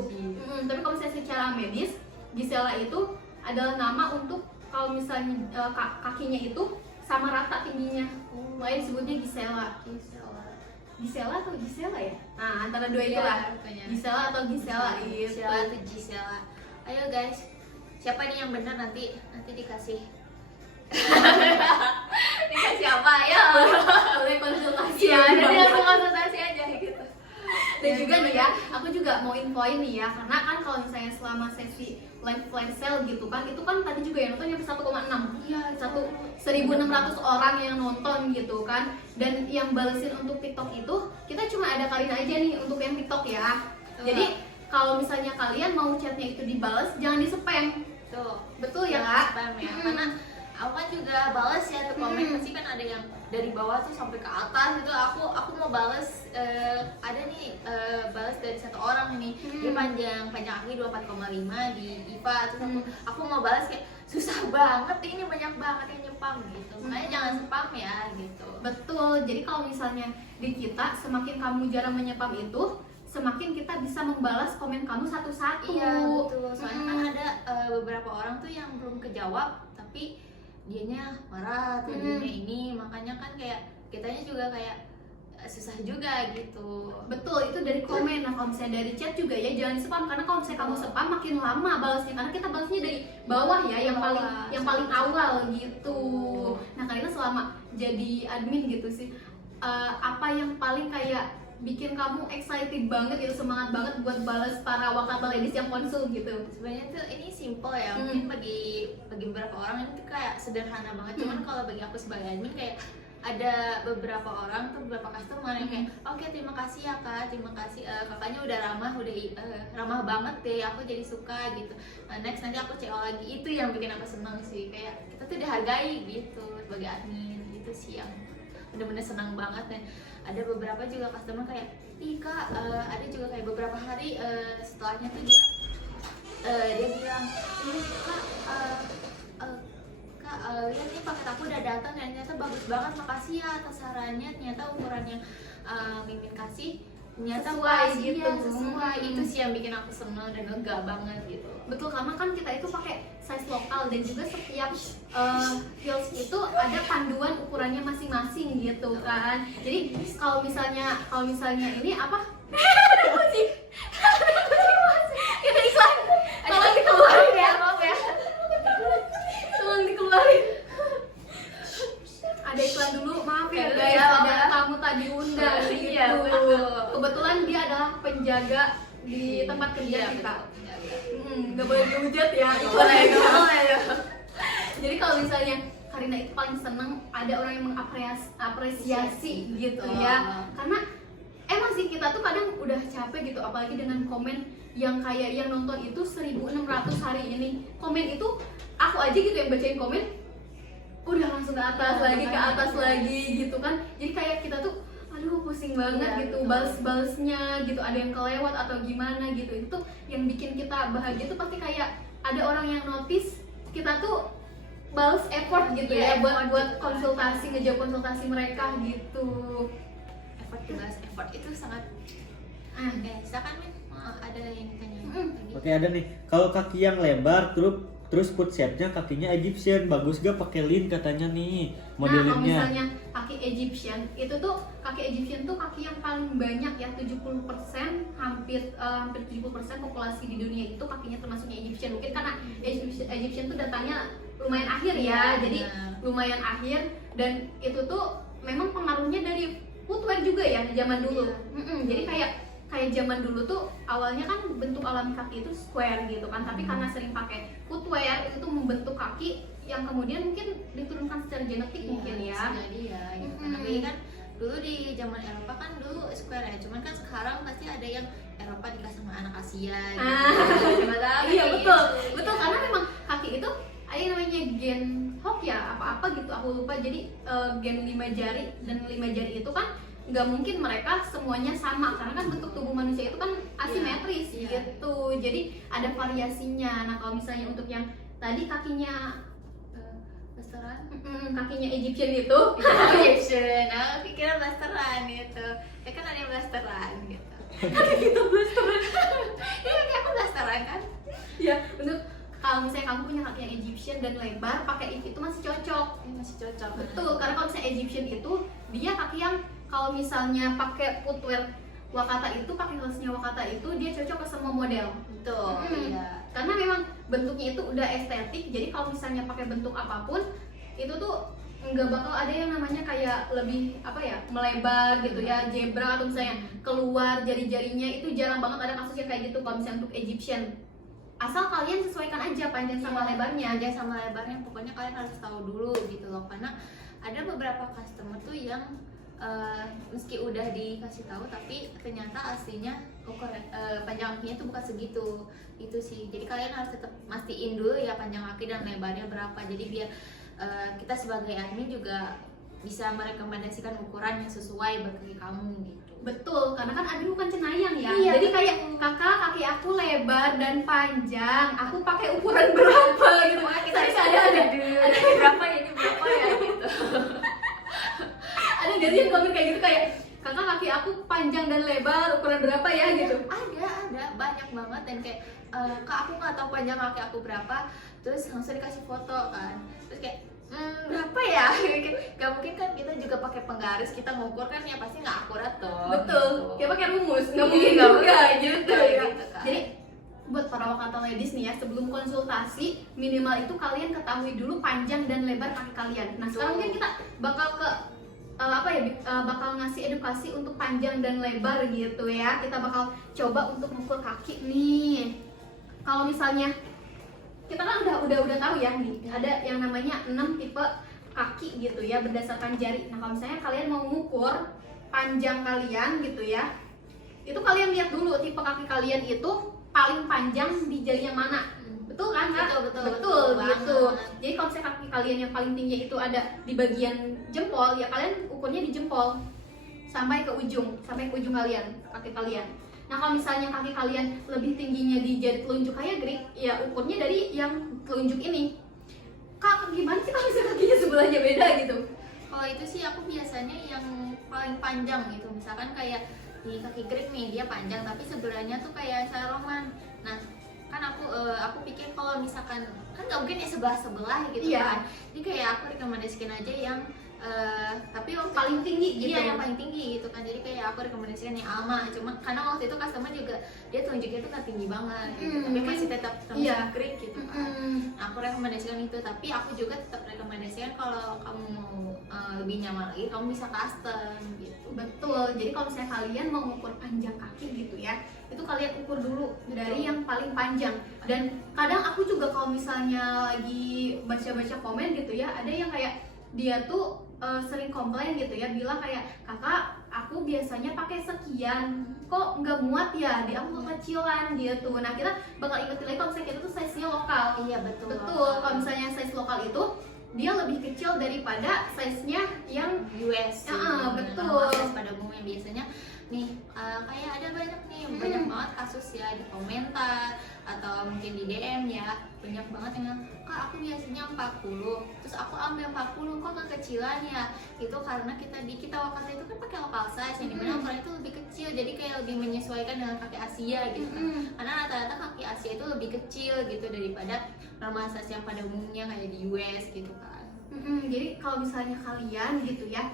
Tapi kalau misalnya secara medis, Gisela itu adalah nama untuk kalau misalnya kakinya itu sama rata tingginya. Makanya disebutnya Gisela. Gisela atau Gisela ya? Nah, antara dua itulah. Pokoknya. Gisela atau Gisela gitu. Gisela atau Gisela. Ayo guys, siapa nih yang benar nanti dikasih dikasih apa ya? Boleh konsultasi. Iya, nanti langsung konsultasi aja gitu. Dan juga nih ya, aku juga mau infoin nih ya, karena kan kalau misalnya selama sesi live flash sale gitu kan, itu kan tadi juga yang nonton nyampe 1,6. Iya, 1.600 orang yang nonton gitu kan. Dan yang balesin untuk TikTok itu, kita cuma ada Karina aja nih untuk yang TikTok ya. Jadi kalau misalnya kalian mau chatnya itu dibales, jangan di spam. Tuh, Betul ya kak? spam ya. Karena aku kan juga balas ya tuh komen, pasti kan ada yang dari bawah tuh sampai ke atas itu. Aku mau balas, ada nih balas dari satu orang ini, dia panjang kaki 24,5 di IPA, terus aku mau balas kayak susah banget ini, banyak banget yang nyepam gitu. Makanya jangan spam ya gitu. Betul, jadi kalau misalnya di kita, semakin kamu jarang menyepam itu, semakin kita bisa membalas komen kamu satu-satu. Iya betul, soalnya kan ada beberapa orang tuh yang belum kejawab tapi dianya marah atau dianya ini, makanya kan kayak kitanya juga kayak susah juga gitu. Betul, itu dari komen. Nah kalau misalnya dari chat juga ya jangan spam, karena kalau misalnya kamu spam makin lama balasnya, karena kita balasnya dari bawah ya, yang paling awal gitu. Nah Karina selama jadi admin gitu sih, apa yang paling kayak bikin kamu excited banget gitu, semangat banget buat balas para Wakata ladies yang konsul gitu? Sebenarnya tuh ini simple ya, mungkin bagi beberapa orang ini tuh kayak sederhana banget, cuman kalau bagi aku sebagai admin kayak ada beberapa orang tuh, beberapa customer yang kayak oke, terima kasih ya kak, terima kasih kakaknya udah ramah, udah ramah banget deh, aku jadi suka gitu. Next nanti aku CO lagi, itu yang bikin aku seneng sih, kayak kita tuh dihargai gitu sebagai admin, gitu sih yang bener-bener senang banget. Dan ada beberapa juga customer kayak ih kak, ada juga kayak beberapa hari setelahnya tuh dia bilang ini kak lihat nih paket aku udah datang dan ternyata bagus banget, makasih ya atas sarannya, ternyata ukuran yang Mimin kasih ternyata Sesuai pas, gitu. iya, sesuai. Itu sih yang bikin aku seneng dan lega banget gitu. Betul, karena kan kita itu pakai size lokal dan juga setiap heels itu ada panduan ukurannya masing-masing gitu kan. Jadi kalau misalnya ini apa? Ada kucing. Kita iklan. Tolong dikeluarin ya, maaf ya. Tolong dikeluarin. Ada iklan dulu, maaf ya guys. Ya, Ada maaf. tamu tadi undang gitu. Iya, betul. Kebetulan dia adalah penjaga di tempat kerja Iya, kita. betul. Nggak boleh dihujat ya. Boleh, boleh. Jadi kalau misalnya Karina itu paling seneng ada orang yang mengapresiasi gitu ya. Karena emang sih kita tuh kadang udah capek gitu, apalagi dengan komen yang kayak yang nonton itu 1.600 hari ini. Komen itu aku aja gitu yang bacain komen udah langsung ke atas lagi gitu kan. Jadi kayak kita tuh aduh pusing banget Iya, gitu, betul. balas-balasnya gitu, ada yang kelewat atau gimana gitu. Itu tuh yang bikin kita bahagia tuh pasti kayak ada orang yang notice kita tuh balas effort gitu Iya, ya buat effort gitu. konsultasi, ngejawab konsultasi mereka gitu. Effort dibahas effort itu sangat silakan Min, ada yang ditanya lagi. Oke, ada nih. Kalau kaki yang lebar terus foot shape-nya kakinya Egyptian, bagus gak pakai lin katanya nih Nah, kalau modelinnya. misalnya kaki Egyptian, itu tuh kaki Egyptian tuh kaki yang paling banyak ya, 70%, hampir 70% populasi di dunia itu kakinya termasuknya Egyptian. Mungkin karena Egyptian tuh datanya lumayan akhir ya, Iya, jadi benar. lumayan akhir, dan itu tuh memang pengaruhnya dari footwear juga ya zaman dulu. Iya. Jadi kayak zaman dulu tuh awalnya kan bentuk alami kaki itu square gitu kan, tapi karena sering pakai footwear itu tuh membentuk kaki yang kemudian mungkin diturunkan secara genetik mungkin ya. Bisa jadi ya gitu. Karena begini kan dulu di zaman Eropa kan dulu square ya, cuman kan sekarang pasti ada yang Eropa dikasih sama anak Asia gitu. Siapa tahu Iya gitu. betul karena memang kaki itu ada yang namanya gen Hock ya, apa gitu aku lupa. Jadi gen 5 jari, dan 5 jari itu kan nggak mungkin mereka semuanya sama karena kan bentuk tubuh manusia itu kan asimetris Iya. gitu. Jadi ada variasinya. Nah kalau misalnya untuk yang tadi kakinya Blasteran. kakinya Egyptian itu Egyptian. Aku kira blasteran gitu. Ya kan ada yang blasteran gitu. gitu blasteran. Iya kayak aku blasteran kan. Ya untuk kalau misalnya kamu punya kaki yang Egyptian dan lebar, pakai itu masih cocok. Ini masih cocok. Betul, karena kalau misalnya Egyptian itu dia kaki yang kalau misalnya pakai footwear Wakata itu, pakai heelsnya Wakata itu dia cocok ke semua model. Betul. Iya. Karena memang bentuknya itu udah estetik, jadi kalau misalnya pakai bentuk apapun itu tuh nggak bakal ada yang namanya kayak lebih apa ya, melebar gitu ya, zebra atau misalnya keluar jari-jarinya, itu jarang banget ada kasus yang kayak gitu kalau misalnya untuk Egyptian. Asal kalian sesuaikan aja panjang sama lebarnya. Aja sama lebarnya, pokoknya kalian harus tahu dulu gitu loh, karena ada beberapa customer tuh yang meski udah dikasih tahu tapi ternyata aslinya ukuran panjang kakinya tuh bukan segitu. Itu sih, jadi kalian harus tetap mastiin dulu ya panjang kaki dan lebarnya berapa, jadi biar kita sebagai admin juga bisa merekomendasikan ukuran yang sesuai bagi kamu gitu. Betul, karena kan admin bukan cenayang ya. Iya, Jadi betul. kayak kakak kaki aku lebar dan panjang, aku pakai ukuran berapa gitu. Wah, kita Terus bisa ada ini berapa ya gitu. ada nggak sih yang komen kayak gitu, kayak kakak kaki aku panjang dan lebar ukuran berapa ya gitu. Ada banyak banget, dan kayak kak aku nggak tahu panjang kaki aku berapa, terus langsung dikasih foto kan, terus kayak berapa ya? Gak mungkin kan kita juga pakai penggaris, kita ngukur kan ya pasti nggak akurat toh. Betul, gitu. kayak pakai rumus, nggak Iya, mungkin nggak juga mungkin gitu juga, ya. gitu kan. Jadi buat para Wakata ladies nih ya, sebelum konsultasi minimal itu kalian ketahui dulu panjang dan lebar kaki kalian. Nah sekarang mungkin kita bakal ke bakal ngasih edukasi untuk panjang dan lebar gitu ya. Kita bakal coba untuk mengukur kaki nih. Kalau misalnya kita kan udah tahu ya nih, ada yang namanya 6 tipe kaki gitu ya berdasarkan jari. Nah kalau misalnya kalian mau mengukur panjang kalian gitu ya, itu kalian lihat dulu tipe kaki kalian itu paling panjang di jari yang mana. Betul kan Kak? Betul gitu. banget. Jadi kalau misalnya kaki kalian yang paling tinggi itu ada di bagian jempol, ya kalian ukurnya di jempol sampai ke ujung kalian, kaki kalian. Nah kalau misalnya kaki kalian lebih tingginya di jari telunjuk kayak Greek, ya ukurnya dari yang telunjuk ini. kak gimana sih kalau misalnya kakinya sebelahnya beda gitu? Kalau itu sih aku biasanya yang paling panjang gitu, misalkan kayak di kaki Greek nih dia panjang tapi sebelahnya tuh kayak saya Roman. Nah kan aku pikir kalau misalkan kan nggak mungkin ya sebelah gitu Iya. kan, jadi kayak aku rekomendasikan aja yang tapi waktu Paling tinggi gitu. iya yang paling tinggi gitu kan, jadi kayak aku rekomendasikan yang Alma, cuma karena waktu itu customer juga dia tunjuknya tuh nggak tinggi banget gitu, tapi masih tetap termasuk Iya. Greek gitu kan. Nah, aku rekomendasikan itu, tapi aku juga tetap rekomendasikan kalau kamu mau lebih nyaman lagi kamu bisa custom gitu. Betul, jadi kalau misalnya kalian mau mengukur panjang kaki gitu ya, itu kalian ukur dulu dari yang paling panjang. Dan kadang aku juga kalau misalnya lagi baca-baca komen gitu ya, ada yang kayak dia tuh sering komplain gitu ya, bilang kayak kakak aku biasanya pakai sekian kok nggak muat ya, di aku kekecilan gitu. Nah kita bakal ingetin lagi kalau misalnya kita tuh size nya lokal. Iya betul. Betul, kalau misalnya size lokal itu dia lebih kecil daripada size-nya yang US sih, betul. size pada umumnya biasanya nih kayak ada banyak nih banyak banget kasus ya di komentar atau mungkin di DM ya, banyak banget yang kak aku biasanya 40 terus aku ambil 40 kok kekecilan ya. Itu karena kita waktu itu kan pakai lokal size yang dimana ukuran itu lebih kecil, jadi kayak lebih menyesuaikan dengan kaki Asia gitu kan. Karena rata-rata kaki Asia itu lebih kecil gitu daripada normal size yang pada umumnya kayak di US gitu kan. Jadi kalau misalnya kalian gitu ya,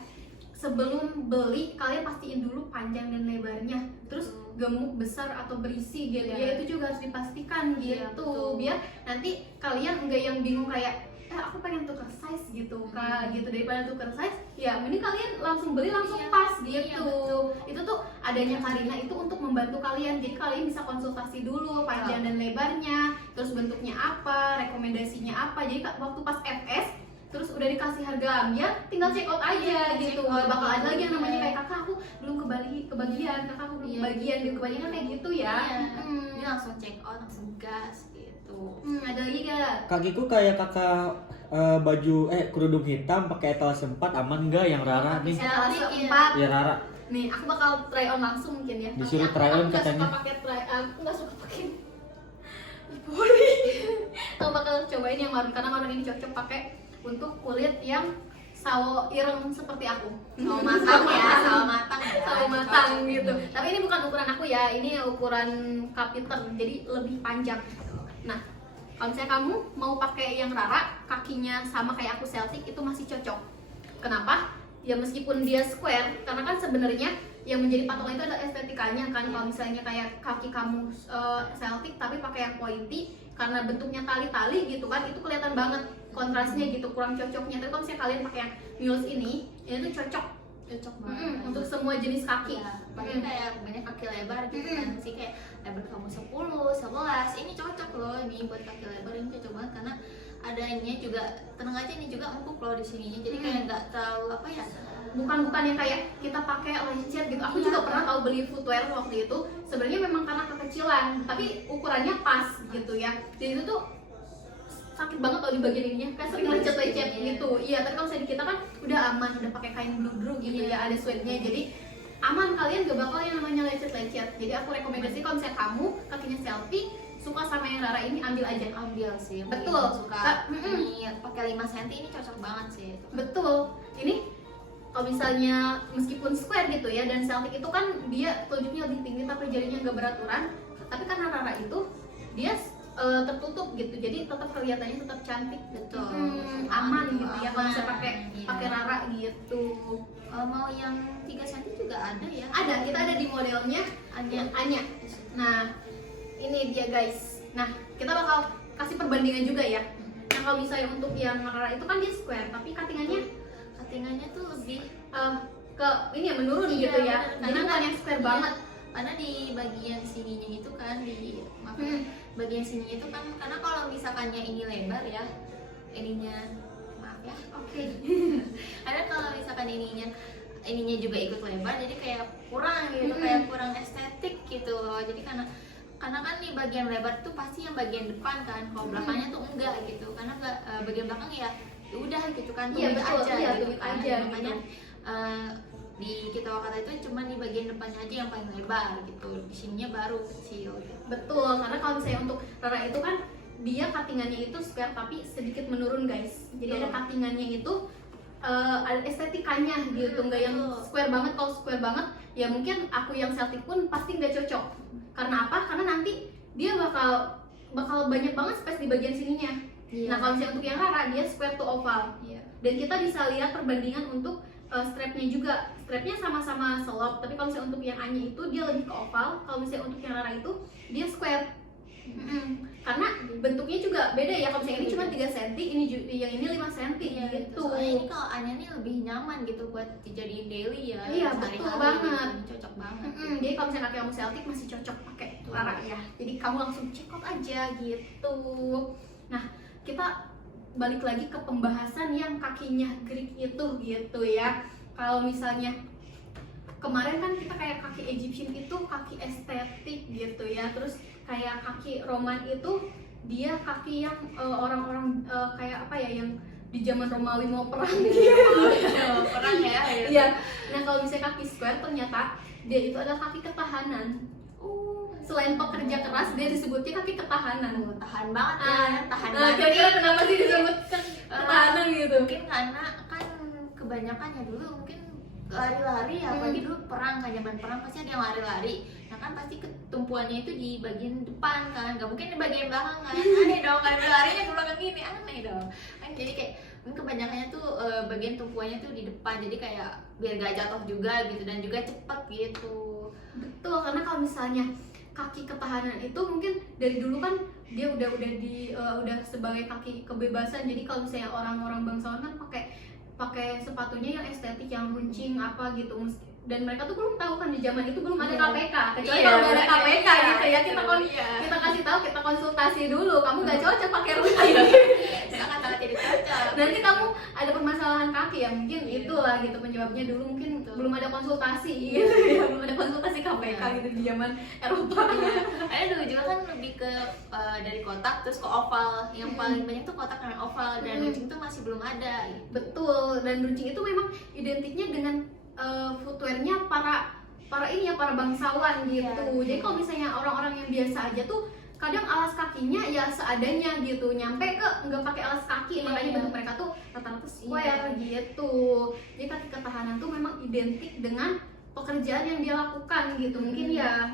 sebelum beli kalian pastiin dulu panjang dan lebarnya, terus gemuk besar atau berisi gitu ya, itu juga harus dipastikan gitu. Iya, betul. Biar nanti kalian enggak yang bingung kayak aku pengen tuker size gitu kak gitu, daripada tuker size ya mending kalian langsung beli langsung pas gitu. Iya, betul. Itu tuh adanya Karina itu untuk membantu kalian, jadi kalian bisa konsultasi dulu panjang dan lebarnya, terus bentuknya apa, rekomendasinya apa. Jadi waktu pas FS terus udah dikasih harga ambil, tinggal check out aja gitu. Gak bakal ada lagi yang namanya kayak kakak aku belum kebagian, kakak aku belum kebagian gitu. Kebanyakan kayak gitu ya. Ini langsung check out, langsung gas gitu. Ada lagi gak? Kakiku kayak kakak baju kerudung hitam pakai etalase 4 aman nggak yang Rara nih? Etalase Iya. 4. Ya Rara. Nih, aku bakal try on langsung mungkin ya. Disuruh Tapi try on aku nggak katanya. suka pakai aku nggak suka pakai poli. Aku bakal cobain yang marun karena marun ini cocok pakai untuk kulit yang sawo ireng seperti aku. Sawo matang ya, sawo matang ya. Sawo matang gitu. Tapi ini bukan ukuran aku ya, ini ukuran kapiter, jadi lebih panjang. Nah, kalau misalnya kamu mau pakai yang Rara, kakinya sama kayak aku Celtic itu masih cocok. Kenapa? Ya meskipun dia square, karena kan sebenarnya yang menjadi patokan itu adalah estetikanya kan. Kalau misalnya kayak kaki kamu Celtic tapi pakai yang pointy, karena bentuknya tali-tali gitu kan, itu kelihatan banget kontrasnya gitu, kurang cocoknya. Tapi kalau misalnya kalian pakai yang mules ini tuh cocok banget untuk semua jenis kaki. ya, bahkan kayak banyak kaki lebar gitu kan sih, kayak lebar kamu 10, 11 ini cocok loh, ini buat kaki lebar ini cocok banget karena adanya juga tenang aja, ini juga empuk loh di sininya, jadi kayak nggak terlalu apa ya, bukan yang kayak kita pakai lecet gitu. Aku juga pernah tahu beli footwear waktu itu, sebenarnya memang karena kekecilan tapi ukurannya pas gitu ya, jadi itu tuh sakit banget kalau di bagian ininya, kayak sering lecet-lecet gitu. Iya, tapi kalau misalnya kita kan udah aman, udah pakai kain bludru gitu ya, ada sweatnya, jadi aman, kalian gak bakal yang namanya lecet-lecet. Jadi aku rekomendasi kalau misalnya kamu kakinya selfie suka sama yang Rara ini, ambil aja. ambil sih. Betul. Suka ini pakai 5 cm ini cocok banget sih itu. Betul. Ini kalau misalnya meskipun square gitu ya, dan Celtic itu kan dia telunjuknya lebih tinggi tapi jarinya nggak beraturan, tapi karena Rara itu dia tertutup gitu, jadi tetap kelihatannya tetap cantik. Betul. Aman gitu ya kalau misalnya Iya. pakai Rara gitu. Mau yang 3 cm juga ada ya. Ada, kita ada di modelnya Anya. Nah, ini dia guys. Nah, kita bakal kasih perbandingan juga ya. Nah, kalau misalnya untuk yang Rara itu kan dia square, tapi Cuttingannya tuh lebih ke ini ya menurun Iya, gitu ya. bener. Jadi Karena bukan yang square iya. banget. Karena di bagian sininya itu kan bagian sininya itu kan, karena kalau misalkannya ini lebar ya, ininya maaf ya, Oke. karena kalau misalkan ininya juga ikut lebar, jadi kayak kurang gitu, kayak kurang estetik gitu loh. Jadi karena kan di bagian lebar tuh pasti yang bagian depan kan, kalau belakangnya tuh enggak gitu, karena bagian belakang ya udah gitu kan, Iya, tumit betul. aja Iya, gitu tumit kan. aja Makanya gitu. di kita wakata itu cuma di bagian depannya aja yang paling lebar gitu, di sininya baru kecil gitu. Betul, karena kalau misalnya untuk Rara itu kan dia cuttingannya itu square tapi sedikit menurun guys. Jadi ada cuttingannya itu ada estetikanya gitu, nggak yang square banget. Kalau square banget ya mungkin aku yang Celtic pun pasti nggak cocok. Karena apa? Karena nanti dia bakal banyak banget space di bagian sininya. Nah kalau misalnya untuk yang Rara dia square to oval. Dan kita bisa lihat perbandingan untuk strapnya juga. Strapnya sama-sama selop, tapi kalau misalnya untuk yang Anya itu dia lebih ke oval. Kalau misalnya untuk yang Rara itu dia square. Karena bentuknya juga beda ya. Kalau misalnya ini cuma 3 cm, yang ini 5 cm gitu. Soalnya ini kalau Anya nih lebih nyaman gitu buat dijadiin daily ya. Iya betul banget. Gitu, cocok banget. Jadi kalau misalnya kamu Celtic masih cocok pakai Rara ya. Jadi kamu langsung check out aja gitu. Nah kita balik lagi ke pembahasan yang kakinya Greek itu gitu ya. Kalau misalnya kemarin kan kita kayak kaki Egyptian itu kaki estetik gitu ya. Terus kayak kaki Roman itu dia kaki yang orang-orang kayak apa ya, yang di zaman Romawi mau perang gitu. Perang ya. Iya. Nah kalau misalnya kaki square ternyata dia itu adalah kaki ketahanan. Selain pekerja keras dia disebutnya kaki ketahanan. Tahan banget ya, tahan Nah, banget. kira-kira kenapa sih disebut ketahanan gitu? Mungkin karena kan kebanyakan ya dulu mungkin lari-lari ya, apalagi dulu perang kan, zaman perang pasti ada yang lari-lari. Nah kan pasti ketumpuannya itu di bagian depan kan, nggak mungkin di bagian belakang kan. Aneh dong, kan larinya ke belakang gini, aneh dong kan. Jadi kayak mungkin kebanyakannya tuh bagian tumpuannya tuh di depan, jadi kayak biar gak jatuh juga gitu, dan juga cepet gitu. Betul, karena kalau misalnya kaki ketahanan itu mungkin dari dulu kan dia udah sebagai kaki kebebasan. Jadi kalau misalnya orang-orang bangsawan kan pakai sepatunya yang estetik, yang runcing apa gitu. Dan mereka tuh belum tahu kan di zaman itu belum ada KPK. Kecuali kalau nggak ada KPK gitu ya, kita kasih tahu, kita konsultasi dulu. Kamu nggak cocok pakai runcing. Sangat-sangat tidak cocok. Nanti kamu ada permasalahan kaki ya, mungkin itulah gitu penyebabnya. Dulu mungkin belum ada konsultasi gitu ya, belum ada konsultasi KPK gitu di zaman Eropa. Ada dulu juga kan lebih ke dari kotak terus ke oval. Yang paling banyak tuh kotak dan oval, dan runcing tuh masih belum ada gitu. Betul, dan runcing itu memang identiknya dengan footwearnya para bangsawan gitu. Jadi kalau misalnya orang-orang yang biasa aja tuh kadang alas kakinya ya seadanya gitu, nyampe ke nggak pakai alas kaki. Makanya bentuk mereka tuh rata-rata square gitu. Jadi kaki ketahanan tuh memang identik dengan pekerjaan yang dia lakukan gitu. Mungkin ya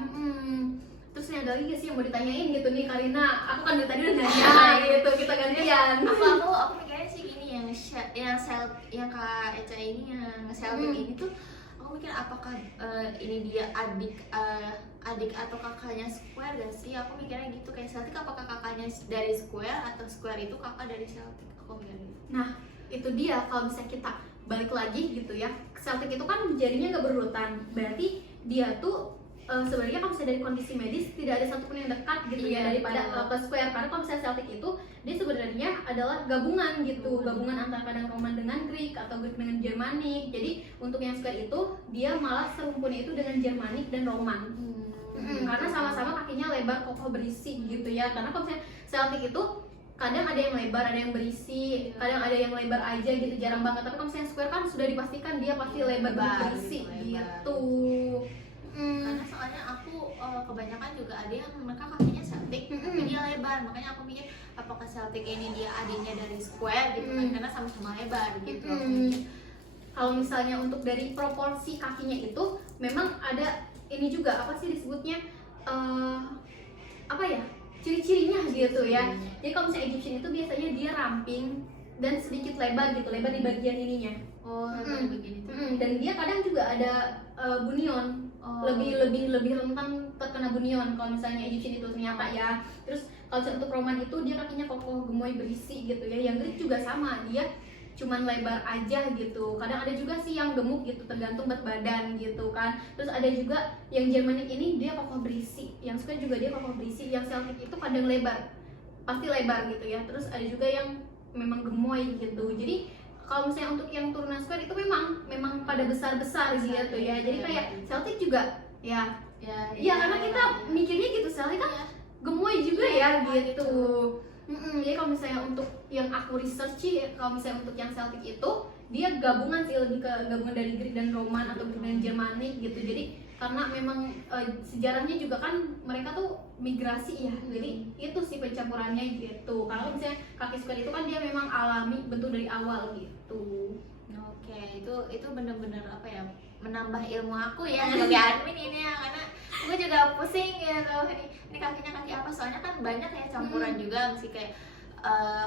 terus nih ada lagi sih yang mau ditanyain gitu nih Karina. Aku kan dari tadi udah nanya gitu, kita gantian. Aku mikirnya sih gini, yang Kak Eca ini yang Celtic ini tuh, aku mikir apakah ini dia adik atau kakaknya square gak sih? Aku mikirnya gitu, kayak Celtic apakah kakaknya dari square atau square itu kakak dari Celtic? Aku mikirnya gitu. Nah itu dia, kalau misalnya kita balik lagi gitu ya, Celtic itu kan jarinya nggak berurutan, berarti dia tuh sebenarnya kalau misalnya dari kondisi medis tidak ada satupun yang dekat gitu ya daripada ke square. Karena kalau misalnya Celtic itu dia sebenarnya adalah gabungan gitu, gabungan antara kadang Roman dengan Greek atau Greek dengan Germanik. Jadi untuk yang square itu dia malah serumpunnya itu dengan Germanik dan Roman. Karena sama-sama kakinya lebar, kokoh, berisi gitu ya. Karena kalau misalnya Celtic itu kadang ada yang lebar, ada yang berisi, kadang ada yang lebar aja gitu, jarang banget. Tapi kalau misalnya square kan sudah dipastikan dia pasti lebar berisi gitu. Karena soalnya aku kebanyakan juga ada yang mereka kakinya Celtic tapi dia lebar, makanya aku mikir apakah Celtic ini dia adiknya dari square gitu kan, karena sama-sama lebar gitu. Kalau misalnya untuk dari proporsi kakinya itu memang ada ini juga, apa sih disebutnya apa ya, ciri-cirinya gitu ya. Jadi kalau misalnya Egyptian itu biasanya dia ramping dan sedikit lebar gitu, lebar di bagian ininya. Bagian itu. Dan dia kadang juga ada bunion. Lebih rentan terkena bunion kalau misalnya Egyptian itu ternyata ya. Terus kalau untuk Roman itu dia kakinya kokoh, gemoy, berisi gitu ya. Yang Greek juga sama, dia cuman lebar aja gitu. Kadang ada juga sih yang gemuk gitu, tergantung berat badan gitu kan. Terus ada juga yang Germanik ini dia kokoh, berisi. Yang suka juga dia kokoh, berisi. Yang Celtic itu kadang lebar, pasti lebar gitu ya. Terus ada juga yang memang gemoy gitu. Jadi kalau misalnya untuk yang turunan square itu memang pada besar-besar gitu ya. Jadi kayak Celtic juga ya karena kita mikirnya gitu, Celtic kan gemoy juga ya gitu. Jadi kalau misalnya untuk yang aku research sih, kalau misalnya untuk yang Celtic itu dia gabungan sih, lebih ke gabungan dari Greek dan Roman atau Greek dan Germanik gitu. Jadi karena memang sejarahnya juga kan mereka tuh migrasi ya, jadi itu sih pencampurannya gitu. Kalau misalnya kaki square itu kan dia memang alami bentuk dari awal gitu. Oke, itu bener-bener apa ya, menambah ilmu aku ya sebagai admin ini ya, karena gue juga pusing gitu, ini kakinya kaki apa, soalnya kan banyak ya campuran juga, mesti kayak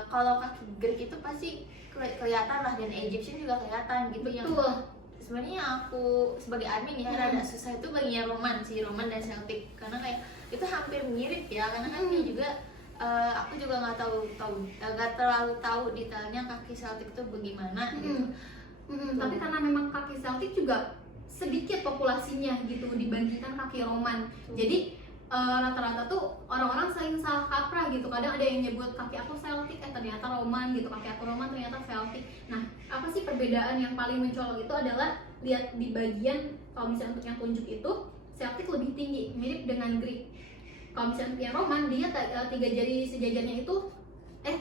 kalau kaki Greek itu pasti kelihatan lah, dan Egyptian juga kelihatan gitu. Betul. Yang sebenarnya aku sebagai admin ya rada susah itu bagian Roman dan Celtic, karena kayak itu hampir mirip ya, karena kan dia juga aku juga nggak terlalu tahu detailnya kaki Celtic itu bagaimana gitu. Tapi karena memang kaki Celtic juga sedikit populasinya gitu dibandingkan kaki Roman, jadi rata-rata tuh orang-orang saling salah kaprah gitu. Kadang ada yang nyebut kaki aku Celtic, ternyata Roman gitu, kaki aku Roman ternyata Celtic. Nah, apa sih perbedaan yang paling mencolok itu adalah lihat di bagian, kalau misalnya untuk yang tunjuk itu Celtic lebih tinggi, mirip dengan Greek. Kalau misalnya untuk yang Roman, dia 3 jari sejajarnya itu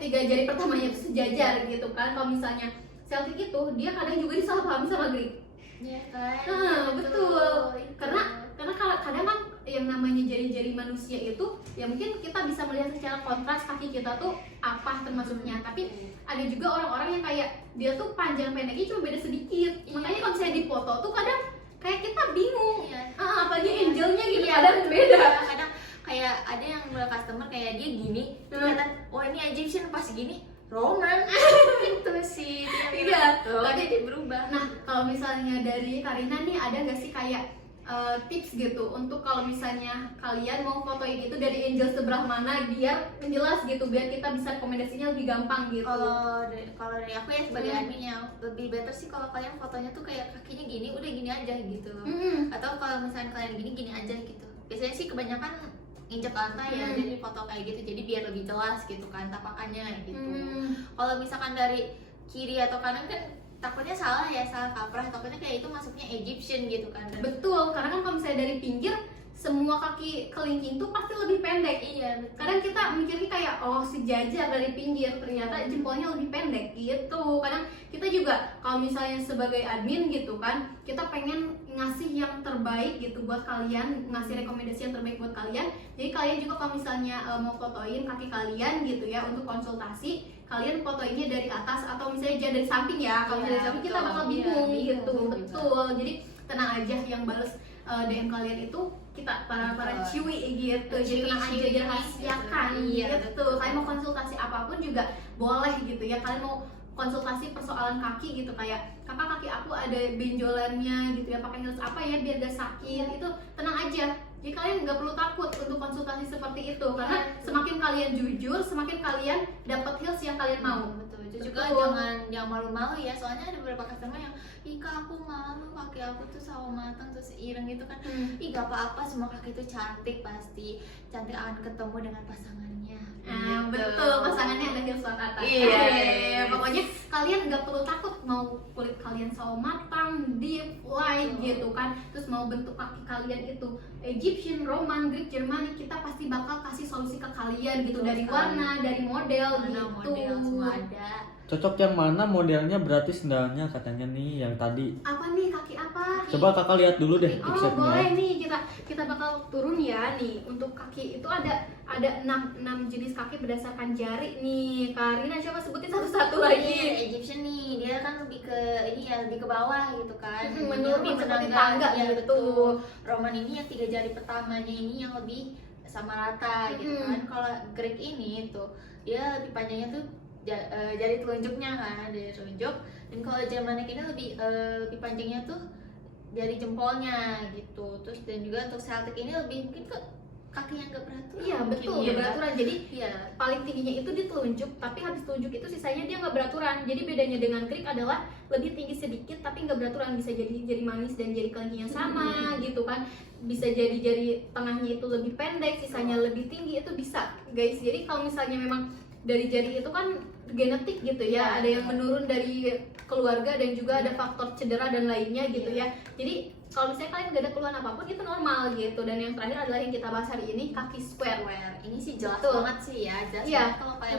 tiga jari pertamanya itu sejajar gitu kan. Kalau misalnya Celtic itu dia kadang juga disalahpahami sama Greek. Iya kan? Betul. Karena kadang kan yang namanya jari-jari manusia itu ya mungkin kita bisa melihat secara kontras kaki kita tuh apa termasuknya, tapi ada juga orang-orang yang kayak dia tuh panjang pendeknya cuma beda sedikit. Makanya kalau misalnya di foto tuh kadang kayak kita bingung. Apalagi angelnya gitu kadang beda. Kadang kayak ada yang customer kayak dia gini, kelihatan oh ini Egyptian, pas gini Roman. Itu sih Iya, tapi dia berubah. Nah, kalau misalnya dari Karina nih ada nggak sih kayak tips gitu untuk kalau misalnya kalian mau fotoin itu dari angel sebelah mana biar jelas gitu, biar kita bisa rekomendasinya lebih gampang gitu. Kalau dari aku ya sebagai admin yang lebih better sih kalau kalian fotonya tuh kayak kakinya gini, udah gini aja gitu. Atau kalau misalnya kalian gini aja gitu. Biasanya sih kebanyakan injek lantai ya, jadi foto kayak gitu, jadi biar lebih jelas gitu kan tapakannya gitu. Kalau misalkan dari kiri atau kanan kan takutnya salah kaprah, takutnya kayak itu masuknya Egyptian gitu kan. Betul, karena kan kalau misalnya dari pinggir semua kaki kelingking tuh pasti lebih pendek. Iya, betul. Kadang kita mikirnya kayak sejajar dari pinggir, ternyata jempolnya lebih pendek gitu. Kadang kita juga kalau misalnya sebagai admin gitu kan, kita pengen ngasih yang terbaik gitu buat kalian, ngasih rekomendasi yang terbaik buat kalian. Jadi kalian juga kalau misalnya mau fotoin kaki kalian gitu ya untuk konsultasi, kalian fotoinnya dari atas atau misalnya jangan dari samping ya. Kalau dari samping kita bakal bingung gitu. Betul. Jadi tenang aja, yang bales DM kalian itu kita para ciwi gitu. Jadi tenang aja, dirahasiakan gitu. Kalian mau konsultasi apapun juga boleh gitu ya. Kalian mau konsultasi persoalan kaki gitu, kayak kakak kaki aku ada benjolannya gitu ya, pakai heels apa ya biar gak sakit, itu tenang aja. Jadi kalian nggak perlu takut untuk konsultasi seperti itu, karena semakin kalian jujur, semakin kalian dapat heels yang kalian mau. Betul. Itu juga jangan malu-malu ya, soalnya ada beberapa customer yang kak aku malu, kaki aku tuh sawo matang terus ireng gitu kan. Gak apa-apa, semua kaki itu cantik, pasti cantik akan ketemu dengan pasangannya. Betul, pasangannya ada heels kata. Pokoknya kalian nggak perlu takut mau kulit kalian sawo matang, deep, light gitu kan. Terus mau bentuk kaki kalian itu Egyptian, Roman, Greek, Jermanik, kita pasti bakal kasih solusi ke kalian gitu. Dari warna, dari model gitu. Model semua ada. Cocok yang mana modelnya, berarti sendalnya katanya nih yang tadi. Apa nih, kaki apa? Coba kakak lihat dulu deh websitenya. Boleh nih, kita bakal turun ya nih. Untuk kaki itu ada 6 jenis kaki berdasarkan jari nih. Karina coba sebutin satu-satu lagi. Egyptian nih, dia kan lebih ke lebih ke bawah gitu kan. Menurun lebih seperti tangga ya, gitu. betul. Roman ini yang 3 jari pertamanya ini yang lebih sama rata gitu kan. Kalau Greek ini tuh dia lebih panjangnya tuh jari telunjuknya kan, dari telunjuk. Dan kalau Jermanik ini lebih panjangnya tuh jari jempolnya gitu. Terus dan juga untuk Celtic ini lebih mungkin ke kaki yang gak beraturan. Iya betul, gak beraturan. Jadi paling tingginya itu di telunjuk, tapi habis telunjuk itu sisanya dia gak beraturan. Jadi bedanya dengan Greek adalah lebih tinggi sedikit tapi gak beraturan. Bisa jadi jari manis dan jari kelingking yang sama gitu kan. Bisa jadi jari tengahnya itu lebih pendek, sisanya lebih tinggi, itu bisa guys. Jadi kalau misalnya memang dari jari itu kan genetik gitu ya, ada yang menurun dari keluarga dan juga ada faktor cedera dan lainnya gitu ya. Jadi kalau misalnya kalian gak ada keluhan apapun itu normal gitu. Dan yang terakhir adalah yang kita bahas hari ini, kaki square. Ini sih jelas banget sih ya, jelas banget kalau kayak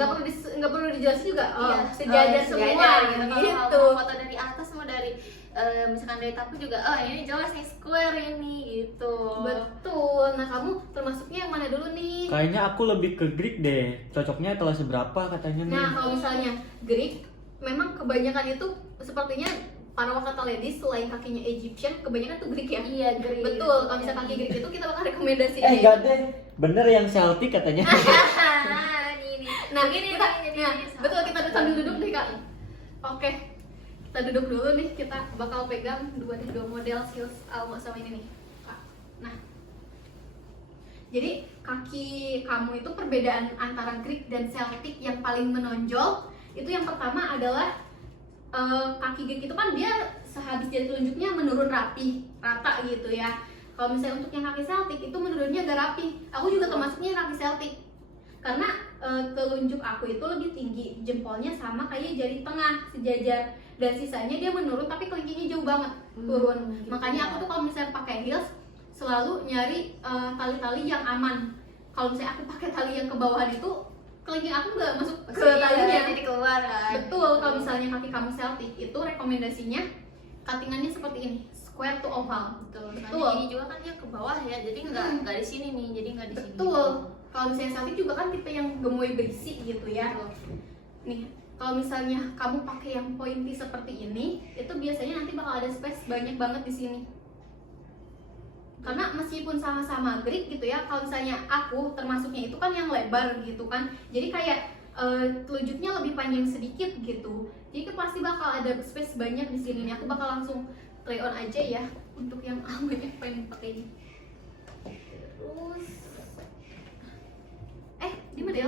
nggak perlu dijelasin juga. Sejajar semua gitu. gitu. Foto dari atas mau dari misalkan dari tapu juga, oh ini jelas nih square ini gitu. Betul. Nah kamu termasuknya yang mana dulu nih? Kayaknya aku lebih ke Greek deh. Cocoknya telah seberapa katanya nih. Nah kalau misalnya Greek, memang kebanyakan itu sepertinya para wakata ladies selain kakinya Egyptian, kebanyakan tuh Greek ya. Iya, Greek. Betul. Kalau misalnya kaki Greek itu kita bakal rekomendasiin. Enggak deh. Bener yang Celtic katanya. Nah, ini. Nah Gini, kita, gini, nah, gini, betul kita sambil duduk nih kak. Oke, kita duduk dulu nih. Kita bakal pegang dua model heels Alma sama ini nih. Kak. Nah, jadi kaki kamu itu perbedaan antara Greek dan Celtic yang paling menonjol itu yang pertama adalah kaki Greek itu kan dia sehabis jari telunjuknya menurun rapi, rata gitu ya. Kalau misalnya untuk yang kaki Celtic itu menurunnya agak rapi. Aku juga termasuknya kaki Celtic. Karena telunjuk aku itu lebih tinggi, jempolnya sama kayak jari tengah sejajar, dan sisanya dia menurun tapi kelingkingnya jauh banget turun. Gitu Makanya ya. aku tuh kalau misalnya pakai heels selalu nyari tali-tali yang aman. Kalau misalnya aku pakai tali yang ke bawahan itu kelingking aku nggak masuk ke talinya. Jadi keluar kan. Betul. Kalau misalnya kaki kamu Celtic itu rekomendasinya cuttingannya seperti ini, square to oval. Betul. Betul. Soalnya ini juga kan dia ke bawah ya, jadi nggak di sini nih, jadi nggak di sini. Betul. Kalau misalnya Celtic juga kan tipe yang gemoy berisi gitu ya. Betul. Nih, kalau misalnya kamu pakai yang pointy seperti ini, itu biasanya nanti bakal ada space banyak banget di sini. Karena meskipun sama-sama Greek gitu ya, kalau misalnya aku termasuknya itu kan yang lebar gitu kan, jadi kayak telunjuknya lebih panjang sedikit gitu. Jadi pasti bakal ada space banyak di sini. Nih, aku bakal langsung try on aja ya untuk yang awalnya pengen pakai ini. Terus, di model.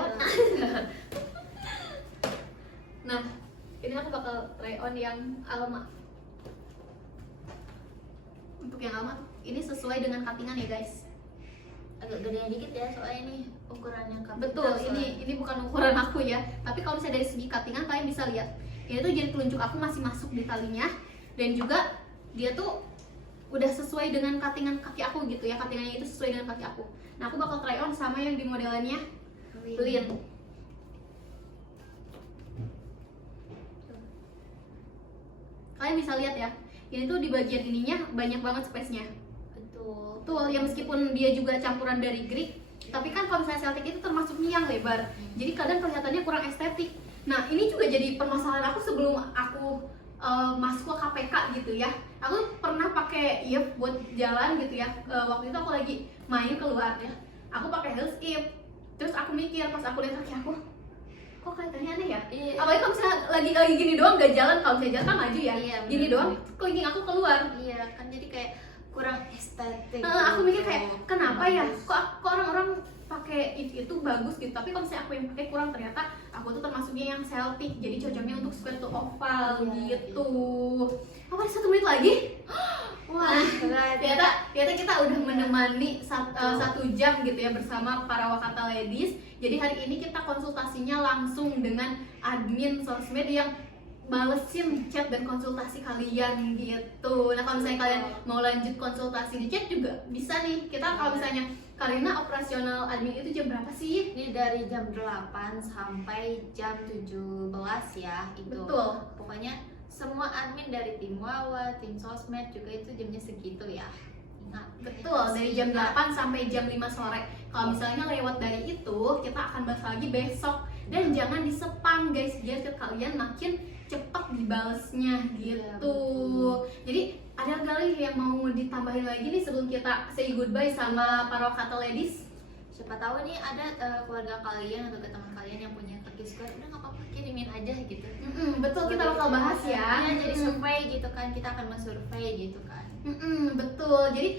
Nah, ini aku bakal try on yang Alma. Untuk yang Alma ini sesuai dengan cuttingan ya guys. Agak gedean dikit ya, soalnya ini ukurannya kapital. Betul, ini bukan ukuran aku ya. Tapi kalau misalnya dari segi cuttingan kalian bisa lihat, ini tuh jari telunjuk aku masih masuk di talinya, dan juga dia tuh udah sesuai dengan cuttingan kaki aku gitu ya. Cuttingannya itu sesuai dengan kaki aku. Nah, aku bakal try on sama yang di modelannya Lin. Kalian bisa lihat ya, ini tuh di bagian ininya banyak banget space-nya. Betul, ya meskipun dia juga campuran dari Greek, tapi kan kalau misalnya Celtic itu termasuknya yang lebar, jadi kadang kelihatannya kurang estetik. Nah ini juga jadi permasalahan aku sebelum aku masuk ke KPK gitu ya. Aku pernah pakai earp buat jalan gitu ya. Waktu itu aku lagi main keluar ya, aku pakai heels earp. Terus aku mikir pas aku lihat kaki aku, kok kelihatannya aneh ya? Iya. Apalagi kalau misalnya lagi gini doang gak jalan, kalau misalnya jalan kan maju ya. Iya, Gini bener. doang, kelingking aku keluar. Iya kan, jadi kayak kurang estetik. Aku mikir kayak gitu. kenapa ya? Bagus. Kok orang-orang pakai itu bagus gitu, tapi kalau misalnya aku yang pakai kurang, ternyata aku tuh termasuknya yang Celtic, jadi cocoknya untuk square to oval Iya, gitu. Apa ada 1 menit lagi? Wah, keren. ternyata kita udah menemani 1 jam gitu ya bersama para wakata ladies. Jadi hari ini kita konsultasinya langsung dengan admin sosmed yang balesin chat dan konsultasi kalian gitu. Nah kalau misalnya kalian mau lanjut konsultasi di chat juga bisa nih. Kita kalau misalnya Karina operasional admin itu jam berapa sih? Ini dari jam 8 sampai jam 17 ya itu. Betul. Pokoknya semua admin dari tim Wawa, tim sosmed juga itu jamnya segitu ya. Ingat. Betul, dari jam 8 sampai jam 5 sore. Kalau misalnya lewat dari itu, kita akan bahas lagi besok. Dan jangan di spam guys, biar kalian makin cepat dibalesnya gitu. betul. Jadi ada kali yang mau ditambahin lagi nih sebelum kita say goodbye sama para wakata ladies? Siapa tahu nih ada keluarga kalian atau ke teman kalian yang punya kaki square, udah nggak apa-apa kirimin aja gitu. Betul, kita bakal bahas ya. Iya, jadi survei gitu kan, kita akan mensurvei gitu kan. Betul, jadi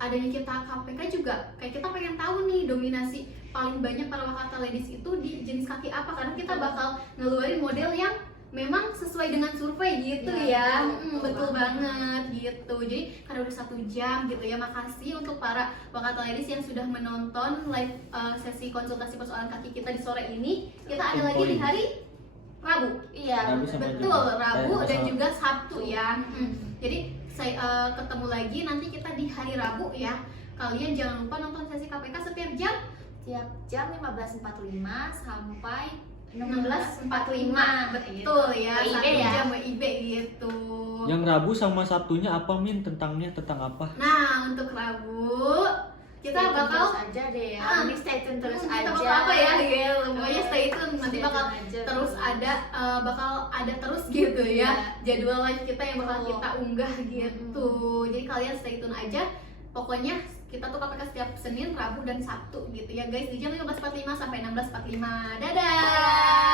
adanya kita KPK juga kayak kita pengen tahu nih dominasi paling banyak para wakata ladies itu di jenis kaki apa, karena kita bakal ngeluarin model yang memang sesuai dengan survei gitu ya. Betul banget gitu. Jadi karena udah 1 jam gitu ya, makasih untuk para wakata ladies yang sudah menonton live sesi konsultasi persoalan kaki kita di sore ini. Kita ada lagi di hari Rabu. Iya, Rabu sama Betul, Jumat. Rabu dan Sabtu. juga Sabtu ya. Jadi saya ketemu lagi nanti kita di hari Rabu ya. Kalian jangan lupa nonton sesi KPK setiap jam tiap jam 15.45 sampai 16.45. Betul ya, WIB 1 ya. jam WIB gitu. Yang Rabu sama Sabtunya apa Min? Tentang apa? Nah, untuk Rabu kita Stay tune bakal terus aja deh ya. Ini stay tune terus kita aja. bakal apa ya gitu. Pokoknya stay tune nanti Stay bakal tune aja. terus ada bakal ada terus gitu ya. Iya. Jadwal live kita yang bakal Betul. kita unggah gitu. Jadi kalian stay tune aja. Pokoknya kita tuh KPK setiap Senin, Rabu dan Sabtu gitu ya guys di jam 15.45 sampai 16.45. Dadah.